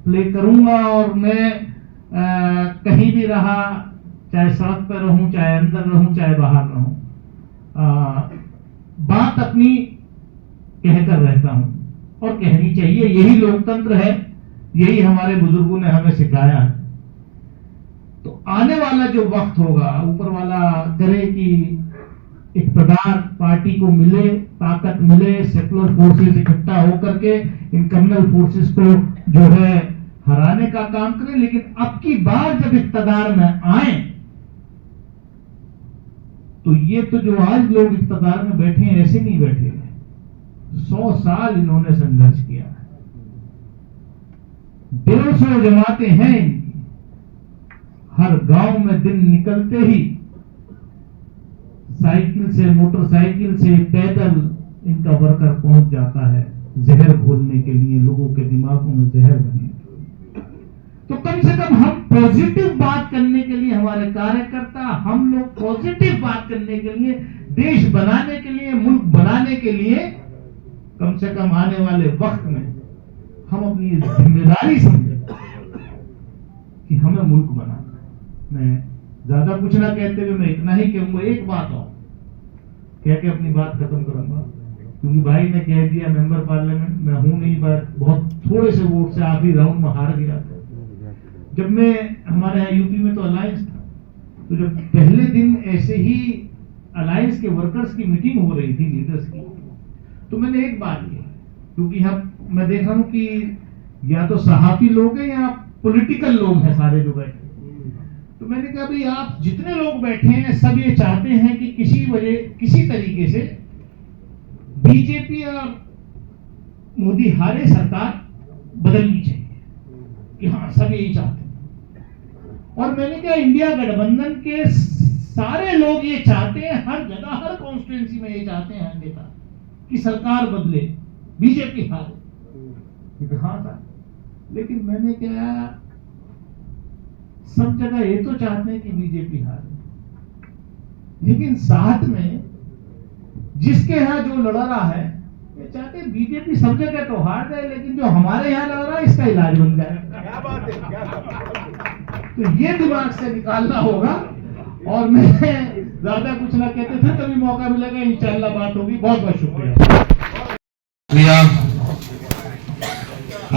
प्ले करूंगा। और मैं कहीं भी रहा, चाहे सड़क पर रहूं, चाहे अंदर रहूं, चाहे बाहर रहूं, बात अपनी कहकर रहता हूं और कहनी चाहिए। यही लोकतंत्र है, यही हमारे बुजुर्गों ने हमें सिखाया है। तो आने वाला जो वक्त होगा, ऊपर वाला करे कि इक़्तिदार पार्टी को मिले, ताकत मिले, सेकुलर फोर्सेस इकट्ठा होकर के इन कम्युनल फोर्सेस को जो है हराने का काम करें। लेकिन अब की बार जब इक़्तिदार में आए तो ये तो जो आज लोग इक़्तिदार में बैठे हैं ऐसे नहीं बैठे हैं, 100 साल इन्होंने संघर्ष किया है। 150 जमातें हैं इनकी। हर गांव में दिन निकलते ही साइकिल से, मोटरसाइकिल से, पैदल इनका वर्कर पहुंच जाता है जहर घोलने के लिए, लोगों के दिमागों में जहर भरने के लिए। तो कम से कम हम पॉजिटिव बात करने के लिए, हमारे कार्यकर्ता, हम लोग पॉजिटिव बात करने के लिए, देश बनाने के लिए, मुल्क बनाने के लिए, कम से कम आने वाले वक्त में हम अपनी जिम्मेदारी समझें कि हमें मुल्क बनाना है। मैं ज्यादा कुछ ना कहते हुए मैं इतना ही कहूंगा, एक बात और कह के अपनी बात खत्म करूंगा, क्योंकि भाई ने कह दिया मेंबर पार्लियामेंट, मैं हूं नहीं, बहुत थोड़े से वोट से आखिरी राउंड में हार गया था। जब मैं, हमारे यहाँ यूपी में तो अलायंस था, तो जब पहले दिन ऐसे ही अलायंस के वर्कर्स की मीटिंग हो रही थी, लीडर्स की, तो मैंने एक बात की, क्योंकि हम, मैं देख रहा हूं कि या तो सहाफी लोग हैं या पॉलिटिकल लोग हैं सारे जो बैठे, तो मैंने कहा भाई आप जितने लोग बैठे हैं सब ये चाहते हैं कि किसी तरीके से बीजेपी और मोदी हारे, सरकार बदलनी चाहिए, कि हाँ सब यही चाहते हैं। और मैंने कहा इंडिया गठबंधन के सारे लोग ये चाहते हैं, हर जगह, हर कॉन्स्टिट्यूंसी में ये चाहते हैं नेता कि सरकार बदले, बीजेपी हारे। हाँ सर, लेकिन मैंने क्या, सब जगह ये तो चाहते हैं कि बीजेपी हारे, लेकिन साथ में जिसके यहाँ जो लड़ रहा है ये चाहते हैं बीजेपी सब जगह तो हार जाए, लेकिन जो हमारे यहाँ लड़ रहा है इसका इलाज बन जाए। क्या बात है, क्या बात है। तो ये दिमाग से निकालना होगा। और मैं ज्यादा कुछ ना कहते थे, कभी मौका मिलेगा इंशाल्लाह बात होगी। बहुत बहुत शुक्रिया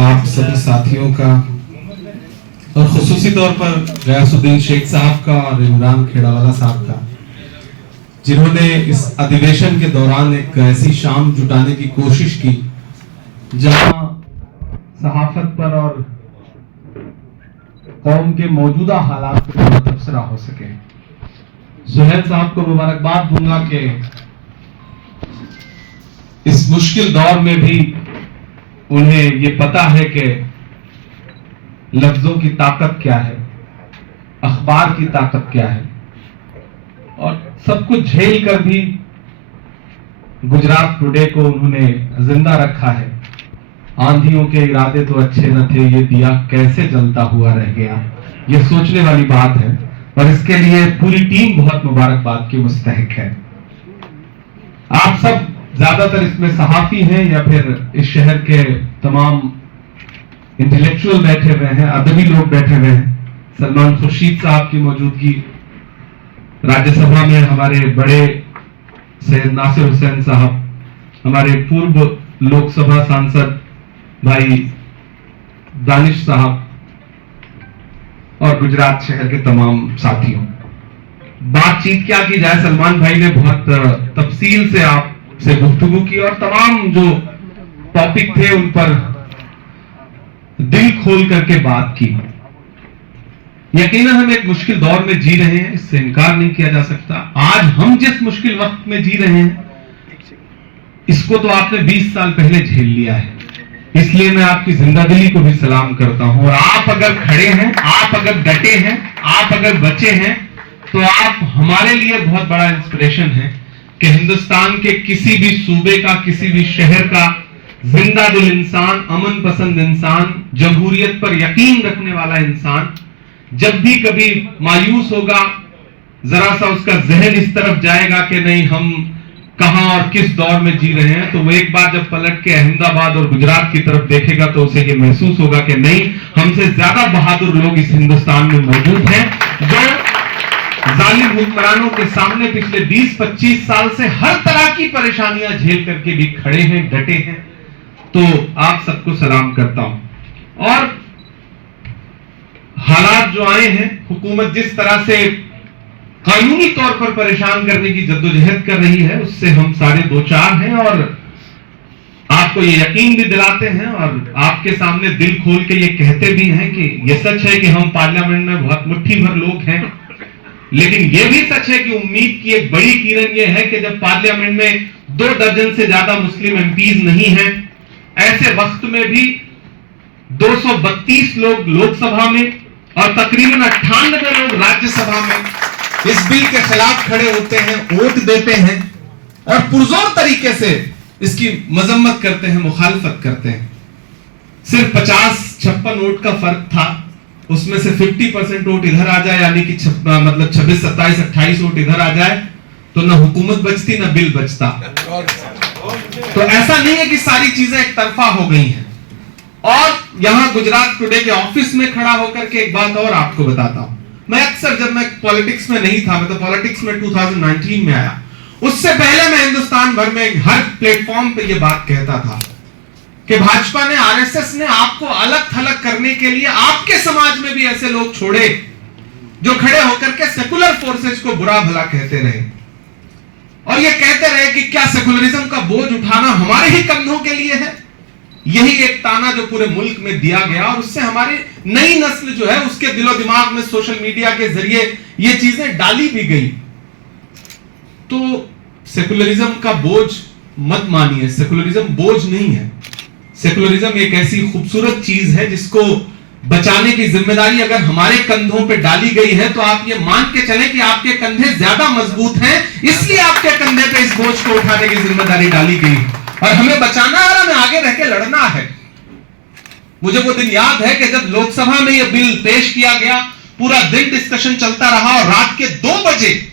आप सभी साथियों का, और खुसूसी तौर पर गयासुद्दीन शेख साहब का और इमरान खेड़ावाला साहब का, जिन्होंने इस अधिवेशन के दौरान एक ऐसी शाम जुटाने की कोशिश की जहां सहाफत पर और कौम के मौजूदा हालात पर तबसरा हो सके। सुहेल साहब को मुबारकबाद दूंगा कि इस मुश्किल दौर में भी उन्हें ये पता है कि लफ्जों की ताकत क्या है, अखबार की ताकत क्या है, और सब कुछ झेल कर भी गुजरात टुडे को उन्होंने जिंदा रखा है। आंधियों के इरादे तो अच्छे न थे, ये दिया कैसे जलता हुआ रह गया। ये सोचने वाली बात है, और इसके लिए पूरी टीम बहुत मुबारकबाद की मुस्तहिक है। आप सब ज्यादातर इसमें सहाफी हैं या फिर इस शहर के तमाम इंटेलेक्चुअल बैठे हुए हैं, अदबी लोग बैठे हुए हैं। सलमान खुर्शीद साहब की मौजूदगी, राज्यसभा में हमारे बड़े सैयद नासिर हुसैन साहब, हमारे पूर्व लोकसभा सांसद भाई दानिश साहब, और गुजरात शहर के तमाम साथियों। बातचीत क्या की जाए, सलमान भाई ने बहुत तफसील से आपसे गुफ्तगू की और तमाम जो टॉपिक थे उन पर दिल खोल करके बात की। यकीनन हम एक मुश्किल दौर में जी रहे हैं, इससे इनकार नहीं किया जा सकता। आज हम जिस मुश्किल वक्त में जी रहे हैं, इसको तो आपने 20 साल पहले झेल लिया है, इसलिए मैं आपकी जिंदादिली को भी सलाम करता हूं। और आप अगर खड़े हैं, आप अगर डटे हैं, आप अगर बचे हैं, तो आप हमारे लिए बहुत बड़ा इंस्पिरेशन है कि हिंदुस्तान के किसी भी सूबे का, किसी भी शहर का जिंदा दिल इंसान, अमन पसंद इंसान, जमहूरियत पर यकीन रखने वाला इंसान जब भी कभी मायूस होगा, जरा सा उसका जहन इस तरफ जाएगा कि नहीं हम कहां और किस दौर में जी रहे हैं, तो वो एक बार जब पलट के अहमदाबाद और गुजरात की तरफ देखेगा तो उसे ये महसूस होगा कि नहीं, हमसे ज्यादा बहादुर लोग इस हिंदुस्तान में मौजूद हैं जो जालिम हुक्मरानों के सामने पिछले 20-25 साल से हर तरह की परेशानियां झेल करके भी खड़े हैं, डटे हैं। तो आप सबको सलाम करता हूं। और हालात जो आए हैं, हुकूमत जिस तरह से कानूनी तौर पर परेशान करने की जद्दोजहद कर रही है, उससे हम सारे दो चार हैं और आपको ये यकीन भी दिलाते हैं और आपके सामने दिल खोल के ये कहते भी हैं कि ये सच है कि हम पार्लियामेंट में बहुत मुट्ठी भर लोग हैं, लेकिन ये भी सच है कि उम्मीद की एक बड़ी किरण ये है कि जब पार्लियामेंट में 2 दर्जन से ज्यादा मुस्लिम एमपीज नहीं हैं, ऐसे वक्त में भी 232 लोग लोकसभा में और तकरीबन 98 लोग राज्यसभा में इस बिल के खिलाफ खड़े होते हैं, वोट देते हैं और पुरजोर तरीके से इसकी मजम्मत करते हैं, मुखालफत करते हैं। सिर्फ 50-56 वोट का फर्क था, उसमें से 50% वोट इधर आ जाए, यानी कि मतलब 26, 27, 28 वोट इधर आ जाए तो ना हुकूमत बचती ना बिल बचता। तो ऐसा नहीं है कि सारी चीजें एक तरफा हो गई हैं। और यहां गुजरात टुडे के ऑफिस में खड़ा होकर के एक बात और आपको बताता हूं। मैं अक्सर, जब मैं पॉलिटिक्स में नहीं था, मैं तो पॉलिटिक्स में 2019 में आया, उससे पहले मैं हिंदुस्तान भर में हर प्लेटफॉर्म पे ये बात कहता था कि भाजपा ने, आरएसएस ने आपको अलग थलग करने के लिए आपके समाज में भी ऐसे लोग छोड़े जो खड़े होकर के सेकुलर फोर्सेस को बुरा भला कहते रहे और ये कहते रहे कि क्या सेकुलरिज्म का बोझ उठाना हमारे ही कंधों के लिए है। यही एक ताना जो पूरे मुल्क में दिया गया और उससे हमारी नई नस्ल जो है उसके दिलो दिमाग में सोशल मीडिया के जरिए ये चीजें डाली भी गई। तो सेकुलरिज्म का बोझ मत मानिए, सेकुलरिज्म बोझ नहीं है। सेकुलरिज्म एक ऐसी खूबसूरत चीज है जिसको बचाने की जिम्मेदारी अगर हमारे कंधों पे डाली गई है तो आप ये मान के चलें कि आपके कंधे ज्यादा मजबूत हैं, इसलिए आपके कंधे पे इस बोझ को उठाने की जिम्मेदारी डाली गई और हमें बचाना है और हमें आगे रह के लड़ना है। मुझे वो दिन याद है कि जब लोकसभा में ये बिल पेश किया गया, पूरा दिन डिस्कशन चलता रहा और रात के 2 बजे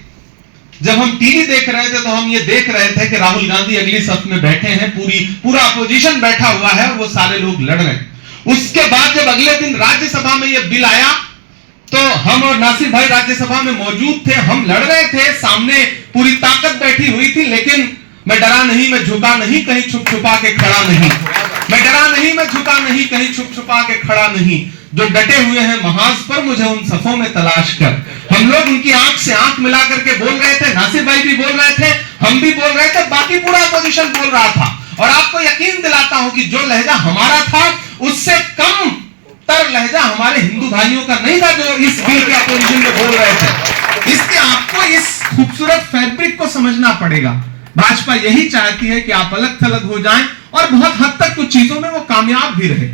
जब हम टीवी देख रहे थे तो हम ये देख रहे थे कि राहुल गांधी अगली सफ में बैठे हैं, पूरा अपोजिशन बैठा हुआ है और वो सारे लोग लड़ रहे हैं। उसके बाद जब अगले दिन राज्यसभा में ये बिल आया तो हम और नासिर भाई राज्यसभा में मौजूद थे, हम लड़ रहे थे, सामने पूरी ताकत बैठी हुई थी, लेकिन मैं डरा नहीं, मैं झुका नहीं, कहीं छुप छुपा के खड़ा नहीं। मैं डरा नहीं, मैं झुका नहीं, कहीं छुप छुपा के खड़ा नहीं। जो डटे हुए हैं महाज पर, मुझे उन सफों में तलाश कर। हम लोग उनकी आंख से आंख मिला करके बोल रहे थे, नासिर भाई भी बोल रहे थे, हम भी बोल रहे थे, बाकी पूरा अपोजिशन बोल रहा था। और आपको यकीन दिलाता हूं कि जो लहजा हमारा था उससे कम तर लहजा हमारे हिंदू भाइयों का नहीं था जो इस बिल के अपोजिशन में बोल रहे थे। इसलिए आपको इस खूबसूरत फैब्रिक को समझना पड़ेगा। भाजपा यही चाहती है कि आप अलग थलग हो जाएं और बहुत हद तक कुछ चीजों में वो कामयाब भी रहे,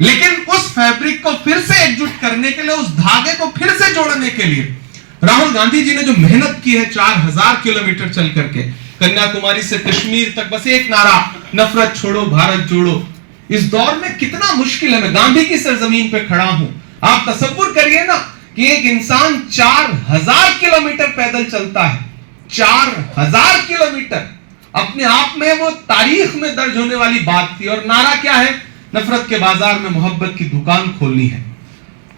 लेकिन उस फैब्रिक को फिर से एकजुट करने के लिए, उस धागे को फिर से जोड़ने के लिए राहुल गांधी जी ने जो मेहनत की है 4000 किलोमीटर चल करके कन्याकुमारी से कश्मीर तक, बस एक नारा, नफरत छोड़ो भारत जोड़ो। इस दौर में कितना मुश्किल है। मैं गांधी की सरजमीन पे खड़ा हूं। आप तसव्वुर करिए ना कि एक इंसान 4000 किलोमीटर पैदल चलता है, 4000 किलोमीटर। अपने आप में वो तारीख में दर्ज होने वाली बात थी। और नारा क्या है? नफरत के बाजार में मोहब्बत की दुकान खोलनी है।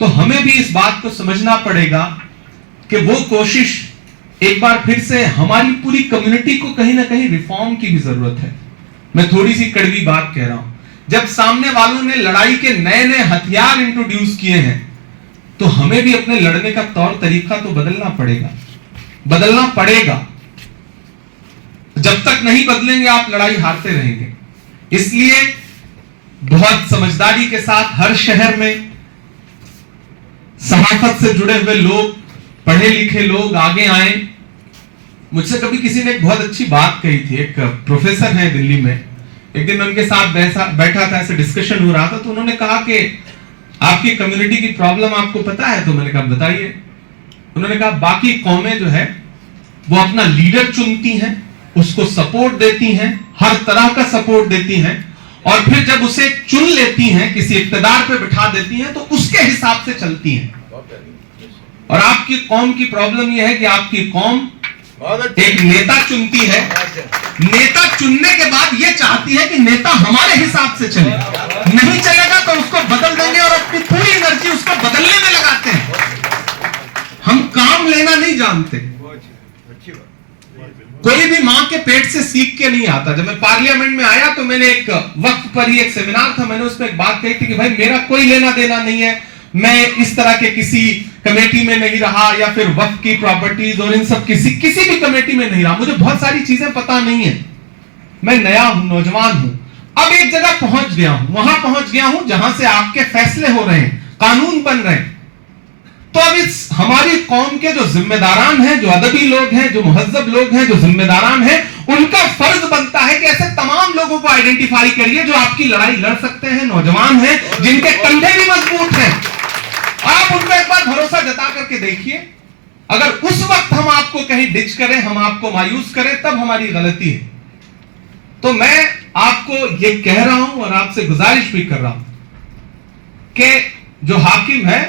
तो हमें भी इस बात को समझना पड़ेगा कि वो कोशिश एक बार फिर से, हमारी पूरी कम्युनिटी को कहीं ना कहीं रिफॉर्म की भी जरूरत है। मैं थोड़ी सी कड़वी बात कह रहा हूं। जब सामने वालों ने लड़ाई के नए नए हथियार इंट्रोड्यूस किए हैं तो हमें भी अपने लड़ने का तौर तरीका तो बदलना पड़ेगा। जब तक नहीं बदलेंगे आप लड़ाई हारते रहेंगे। इसलिए बहुत समझदारी के साथ हर शहर में सहाफत से जुड़े हुए लोग, पढ़े लिखे लोग आगे आए। मुझसे कभी किसी ने एक बहुत अच्छी बात कही थी। एक प्रोफेसर हैं दिल्ली में, एक दिन मैं उनके साथ बैठा था, ऐसे डिस्कशन हो रहा था, तो उन्होंने कहा कि आपकी कम्युनिटी की प्रॉब्लम आपको पता है? तो मैंने कहा बताइए। उन्होंने कहा बाकी कौमें जो है वो अपना लीडर चुनती हैं, उसको सपोर्ट देती हैं, हर तरह का सपोर्ट देती हैं, और फिर जब उसे चुन लेती हैं, किसी इक्तदार पे बिठा देती हैं, तो उसके हिसाब से चलती हैं। और आपकी कौम की प्रॉब्लम यह है कि आपकी कौम एक नेता चुनती है, नेता चुनने के बाद यह चाहती है कि नेता हमारे हिसाब से चले। नहीं चलेगा तो उसको बदल देंगे और अपनी पूरी एनर्जी उसको बदलने में लगाते हैं। हम काम लेना नहीं जानते। कोई भी मां के पेट से सीख के नहीं आता। जब मैं पार्लियामेंट में आया तो मैंने एक वक्त पर ही एक सेमिनार था, मैंने उसमें एक बात कही थी कि भाई मेरा कोई लेना देना नहीं है, मैं इस तरह के किसी कमेटी में नहीं रहा या फिर वक्त की प्रॉपर्टीज और इन सब किसी भी कमेटी में नहीं रहा। मुझे बहुत सारी चीजें पता नहीं है, मैं नया हूं, नौजवान हूं। अब एक जगह पहुंच गया हूं, वहां पहुंच गया हूं जहां से आपके फैसले हो रहे हैं, कानून बन रहे हैं। तो अब इस हमारी कौम के जो जिम्मेदारान हैं, जो अदबी लोग हैं, जो मुहज्जब लोग हैं, जो जिम्मेदारान हैं, उनका फर्ज बनता है कि ऐसे तमाम लोगों को आइडेंटिफाई करिए जो आपकी लड़ाई लड़ सकते हैं, नौजवान हैं, जिनके कंधे भी मजबूत हैं। आप उन पर एक बार भरोसा जता करके देखिए अगर उस वक्त हम आपको कहीं डिच करें, हम आपको मायूस करें, तब हमारी गलती है। तो मैं आपको यह कह रहा हूं और आपसे गुजारिश भी कर रहा हूं कि जो हाकिम है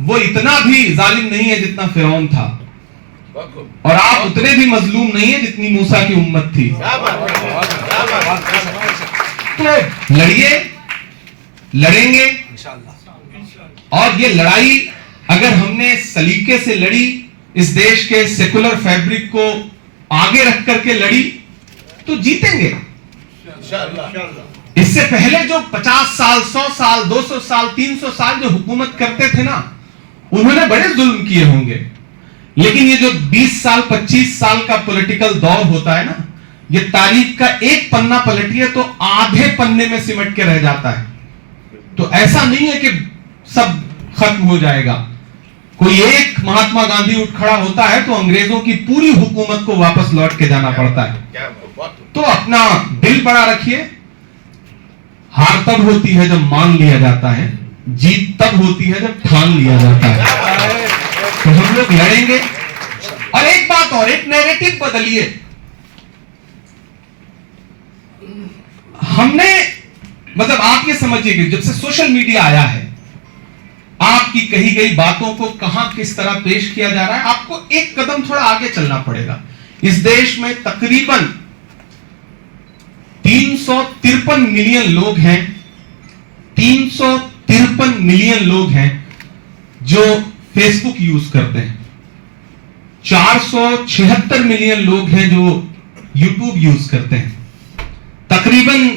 वो इतना भी जालिम नहीं है जितना फिरौन था, और आप उतने भी मजलूम नहीं है जितनी मूसा की उम्मत थी। तो लड़िए, लड़ेंगे, और ये लड़ाई अगर हमने सलीके से लड़ी, इस देश के सेकुलर फैब्रिक को आगे रख करके लड़ी, तो जीतेंगे। इससे पहले जो 50 साल, 100 साल, 200 साल, 300 साल जो हुकूमत करते थे ना, उन्होंने बड़े जुल्म किए होंगे, लेकिन ये जो 20 साल 25 साल का पॉलिटिकल दौर होता है ना, ये तारीख का एक पन्ना पलटिए तो आधे पन्ने में सिमट के रह जाता है। तो ऐसा नहीं है कि सब खत्म हो जाएगा। कोई एक महात्मा गांधी उठ खड़ा होता है तो अंग्रेजों की पूरी हुकूमत को वापस लौट के जाना पड़ता है। तो अपना दिल बड़ा रखिए। हार तब होती है जब मान लिया जाता है, जीत तब होती है जब ठान लिया जाता है। तो हम लोग लड़ेंगे। और एक बात और, एक नैरेटिव बदलिए। हमने मतलब आप ये समझिए कि जब से सोशल मीडिया आया है, आपकी कही गई बातों को कहां किस तरह पेश किया जा रहा है, आपको एक कदम थोड़ा आगे चलना पड़ेगा। इस देश में तकरीबन 353 मिलियन लोग हैं, 353 मिलियन लोग हैं जो फेसबुक यूज करते हैं, 476 मिलियन लोग हैं जो यूट्यूब यूज करते हैं, तकरीबन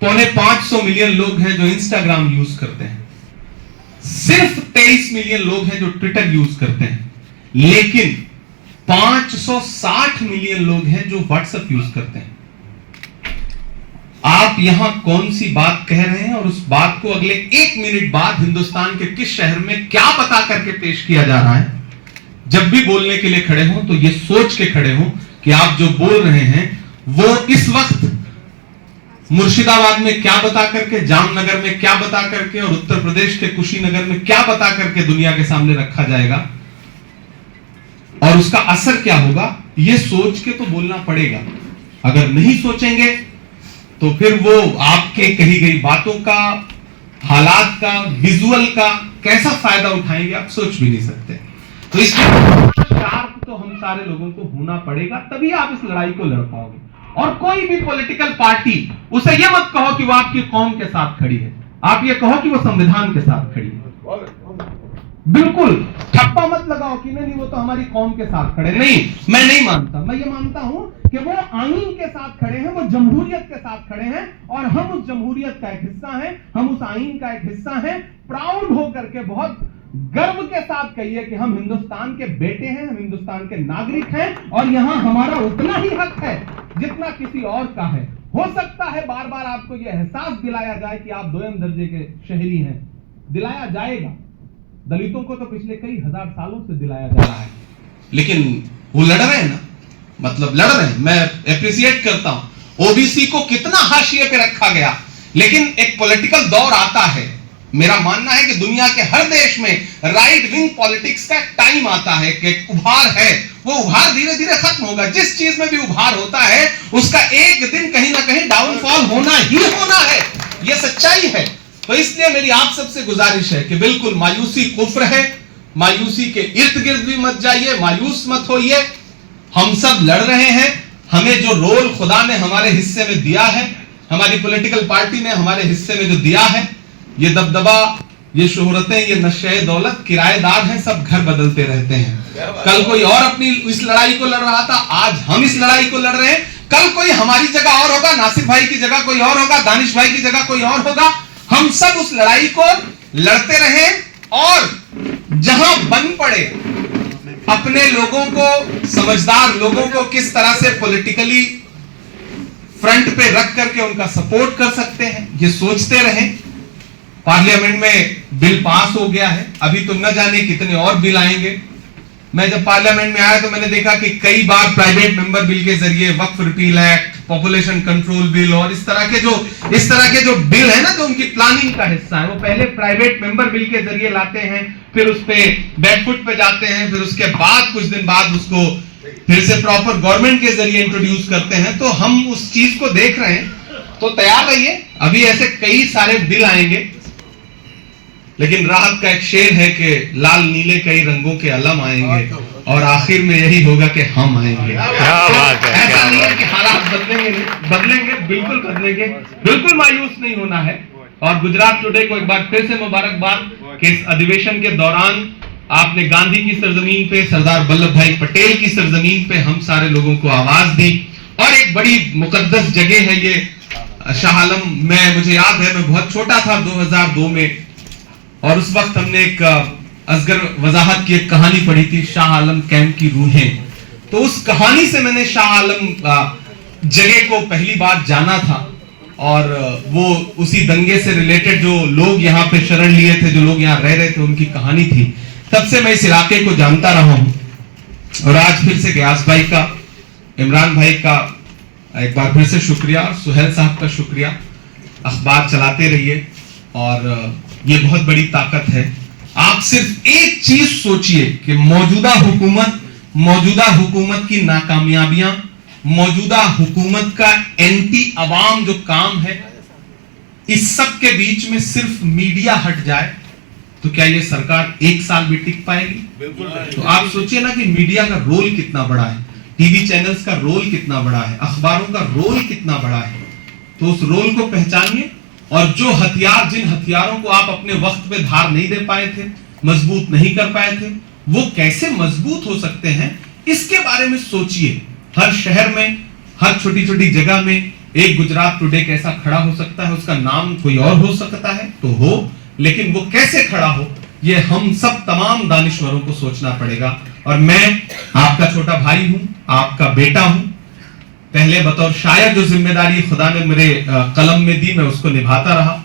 450 मिलियन लोग हैं जो इंस्टाग्राम यूज करते हैं, सिर्फ 23 मिलियन लोग हैं जो ट्विटर यूज करते हैं, लेकिन 560 मिलियन लोग हैं जो व्हाट्सएप यूज करते हैं। आप यहां कौन सी बात कह रहे हैं और उस बात को अगले 1 मिनट बाद हिंदुस्तान के किस शहर में क्या बता करके पेश किया जा रहा है। जब भी बोलने के लिए खड़े हो तो यह सोच के खड़े हो कि आप जो बोल रहे हैं वो इस वक्त मुर्शिदाबाद में क्या बता करके, जामनगर में क्या बता करके और उत्तर प्रदेश के कुशीनगर में क्या बता करके दुनिया के सामने रखा जाएगा, और उसका असर क्या होगा, यह सोच के तो बोलना पड़ेगा। अगर नहीं सोचेंगे तो फिर वो आपके कही गई बातों का, हालात का, विजुअल का कैसा फायदा उठाएंगे आप सोच भी नहीं सकते। तो इसके शार्प तो हम सारे लोगों को होना पड़ेगा, तभी आप इस लड़ाई को लड़ पाओगे। और कोई भी पॉलिटिकल पार्टी, उसे यह मत कहो कि वो आपकी कौम के साथ खड़ी है, आप ये कहो कि वो संविधान के साथ खड़ी है। बिल्कुल ठप्पा मत लगाओ कि नहीं वो तो हमारी कौम के साथ खड़े। नहीं, मैं नहीं मानता। मैं ये मानता हूं कि वो आईन के साथ खड़े हैं, वो जमहूरियत के साथ खड़े हैं, और हम उस जमहूरियत का एक हिस्सा हैं, हम उस आईन का एक हिस्सा हैं। प्राउड होकर के, बहुत गर्व के साथ कहिए कि हम हिंदुस्तान के बेटे हैं, हम हिंदुस्तान के नागरिक हैं, और यहां हमारा उतना ही हक है जितना किसी और का है। हो सकता है बार बार आपको यह एहसास दिलाया जाए कि आप 2म दर्जे के शहरी हैं, दिलाया जाएगा। दलितों को तो पिछले कई हजार सालों से दिलाया जा रहा है, लेकिन वो लड़ रहे हैं ना, मतलब लड़ रहे हैं। मैं एप्रिसिएट करता हूं ओबीसी को कितना हाशिए पे रखा गया, लेकिन एक पॉलिटिकल दौर आता है। मेरा मानना है कि दुनिया के हर देश में राइट विंग पॉलिटिक्स का टाइम आता है कि उभार है, वो उभार धीरे धीरे खत्म होगा। जिस चीज में भी उभार होता है उसका एक दिन कहीं ना कहीं डाउनफॉल होना ही होना है, यह सच्चाई है। तो इसलिए मेरी आप सबसे गुजारिश है कि बिल्कुल मायूसी कुफ्र है, मायूसी के इर्द गिर्द भी मत जाइए, मायूस मत होइए। हम सब लड़ रहे हैं। हमें जो रोल खुदा ने हमारे हिस्से में दिया है, हमारी पॉलिटिकल पार्टी ने हमारे हिस्से में जो दिया है, ये दबदबा, ये शोहरतें, ये नशे दौलत किराएदार हैं, सब घर बदलते रहते हैं। कल कोई और अपनी इस लड़ाई को लड़ रहा था, आज हम इस लड़ाई को लड़ रहे हैं। कल कोई हमारी जगह और होगा, नासिर भाई की जगह कोई और होगा, दानिश भाई की जगह कोई और होगा। हम सब उस लड़ाई को लड़ते रहें, और जहां बन पड़े अपने लोगों को, समझदार लोगों को किस तरह से पॉलिटिकली फ्रंट पे रख करके उनका सपोर्ट कर सकते हैं, ये सोचते रहें। पार्लियामेंट में बिल पास हो गया है, अभी तो न जाने कितने और बिल आएंगे। मैं जब पार्लियामेंट में आया तो मैंने देखा कि कई बार प्राइवेट मेंबर बिल के जरिए वक्फ repeal act, population control bill और इस तरह के जो बिल है ना, जो उनकी प्लानिंग का हिस्सा है, वो पहले प्राइवेट मेंबर बिल के जरिए लाते हैं, फिर उस पे बैकफुट पे जाते हैं, फिर उसके बाद कुछ दिन बाद उसको फिर से प्रॉपर गवर्नमेंट के जरिए इंट्रोड्यूस करते हैं। तो हम उस चीज को देख रहे हैं, तो तैयार रहिए, अभी ऐसे कई सारे बिल आएंगे। लेकिन राहत का एक शेर है कि लाल नीले कई रंगों के अलम आएंगे और आखिर में यही होगा कि हम आएंगे। ऐसा नहीं है कि हालात बदलेंगे, बिल्कुल बदलेंगे, बिल्कुल मायूस नहीं होना है। और गुजरात टुडे को एक बार फिर से मुबारकबाद कि इस अधिवेशन के दौरान आपने गांधी की सरजमीन पे, सरदार वल्लभ भाई पटेल की सरजमीन पे हम सारे लोगों को आवाज दी। और एक बड़ी मुकद्दस जगह है ये शाह आलम। मुझे याद है, मैं बहुत छोटा था 2002 में, और उस वक्त हमने एक असगर वजाहत की एक कहानी पढ़ी थी, शाह आलम कैंप की रूहें। तो उस कहानी से मैंने शाह आलम जगह को पहली बार जाना था, और वो उसी दंगे से रिलेटेड जो लोग यहाँ पे शरण लिए थे, जो लोग यहाँ रह रहे थे, उनकी कहानी थी। तब से मैं इस इलाके को जानता रहा हूँ। और आज फिर से गयास भाई का, इमरान भाई का एक बार फिर से शुक्रिया, और सुहेल साहब का शुक्रिया। अखबार चलाते रहिए, और ये बहुत बड़ी ताकत है। आप सिर्फ एक चीज सोचिए कि मौजूदा हुकूमत की नाकामयाबियां, मौजूदा हुकूमत का एंटी अवाम जो काम है, इस सब के बीच में सिर्फ मीडिया हट जाए तो क्या ये सरकार 1 साल भी टिक पाएगी? तो आप सोचिए ना कि मीडिया का रोल कितना बड़ा है, टीवी चैनल्स का रोल कितना बड़ा है, अखबारों का रोल कितना बड़ा है। तो उस रोल को पहचानिए, और जो हथियार, जिन हथियारों को आप अपने वक्त पे धार नहीं दे पाए थे, मजबूत नहीं कर पाए थे, वो कैसे मजबूत हो सकते हैं, इसके बारे में सोचिए। हर शहर में, हर छोटी छोटी जगह में एक गुजरात टुडे कैसा खड़ा हो सकता है। उसका नाम कोई और हो सकता है तो हो, लेकिन वो कैसे खड़ा हो, ये हम सब तमाम दानिश्वरों को सोचना पड़ेगा। और मैं आपका छोटा भाई हूं, आपका बेटा हूं। पहले बतौर शायर जो जिम्मेदारी खुदा ने मेरे कलम में दी, मैं उसको निभाता रहा।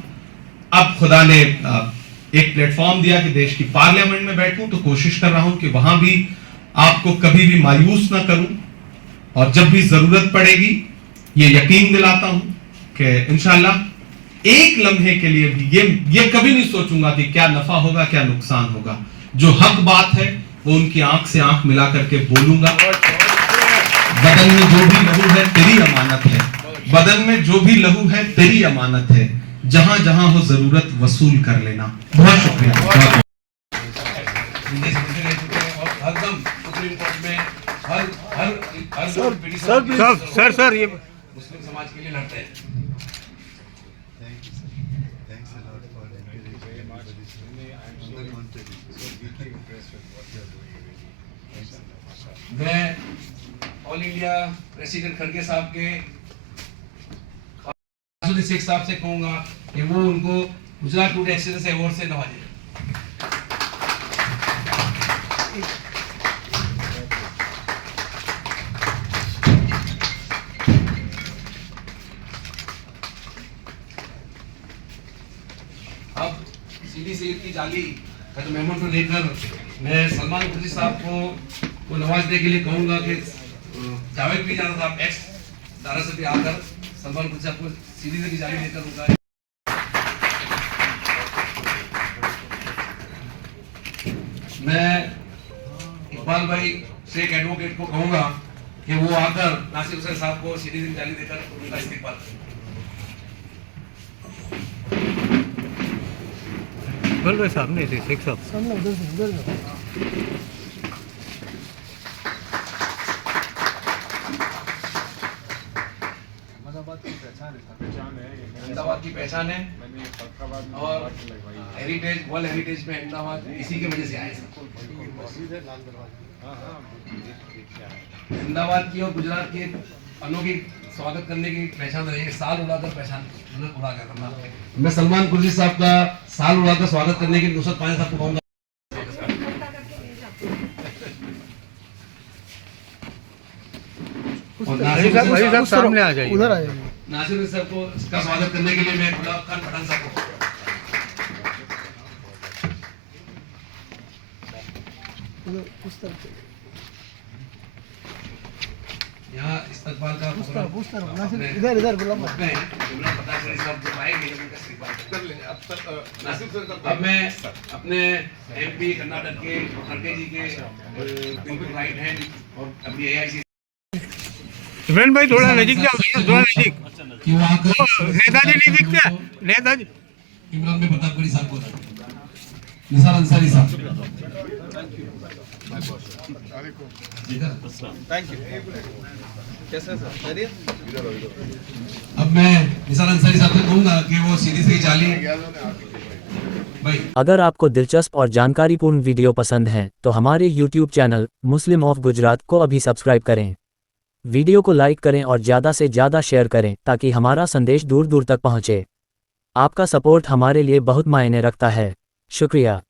अब खुदा ने एक प्लेटफॉर्म दिया कि देश की पार्लियामेंट में बैठूं, तो कोशिश कर रहा हूं कि वहां भी आपको कभी भी मायूस ना करूं, और जब भी जरूरत पड़ेगी ये यकीन दिलाता हूं कि इंशाल्लाह एक लम्हे के लिए भी ये कभी नहीं सोचूंगा कि क्या नफा होगा, क्या नुकसान होगा। जो हक बात है वो उनकी आंख से आंख मिला करके बोलूंगा। बदन में जो भी लहू है तेरी अमानत है, बदन में जो भी लहू है तेरी अमानत है, जहां जहां हो जरूरत वसूल कर लेना। बहुत शुक्रिया। सर ये मुस्लिम समाज के लिए लड़ते हैं। मैं ऑल इंडिया प्रेसिडेंट खड़गे साहब के शेख साहब से कहूंगा कि वो उनको गुजरात टुडे एक्सीलेंस अवार्ड से नवाजे। अब सीधी सैयद की जाली का जो मेहमान को लेकर मैं सलमान खुर्शीद साहब को नवाजने के लिए कहूंगा कि जावेद भी जाना था, एक्स दारा से भी आकर सलमान खुर्शीद साहब को सीधी से की जाली लेकर उनका। मैं इकबाल भाई शेख एडवोकेट को कहूंगा कि वो आकर नासिर हुसैन साहब को सीधी से जाली देकर उनका इस्तेमाल करें। सामने से शेख साहब सामने उधर अहमदाबाद की पहचान है, और हेरिटेज, वर्ल्ड हेरिटेज में अहमदाबाद इसी की वजह से आए। अहमदाबाद की और गुजरात की अनोखी स्वागत करने की पहचान रही है, साल उड़ाकर पहचान उड़ा करना। मैं सलमान खुर्शीद साहब का साल उड़ाकर स्वागत करने के लिए नुसरत पानी साहब को कहूंगा। भाई साहब सामने आ जाइए, उधर आ जाइए। नासिर साहब को का स्वागत करने के लिए मैं गुलाब खान पठान साहब को उस तरफ चलिए, यहाँ इस्तकबाल का उस तरफ नासिर अपने- इधर इधर बुला मत। अपने इमरान पताकरी साहब जब आएंगे उनका इस्तीफा कर लेंगे अब तक नासिर सर तक अब मैं अपने एमपी कर्नाटक के खड़गे जी के बिल्कुल राइट हैंड और अभी एआईसी इमरान भाई थोड़ा नजीक जाओ भैया, थोड़ा नजीक। कि वहाँ का नेताजी नहीं दिखते, नेताजी इमरान भाई पताकरी साहब को निसार अंसारी साहब अब मैं निसार अंसारी साहब से कहूँगा कि वो सीधी से चाली भाई। अगर आपको दिलचस्प और जानकारीपूर्ण वीडियो पसंद हैं तो हमारे YouTube channel Muslim of Gujarat को अभी सब्सक्राइब करें। वीडियो को लाइक करें और ज़्यादा से ज़्यादा शेयर करें ताकि हमारा संदेश दूर दूर तक पहुँचे। आपका सपोर्ट हमारे लिए बहुत मायने रखता है। शुक्रिया।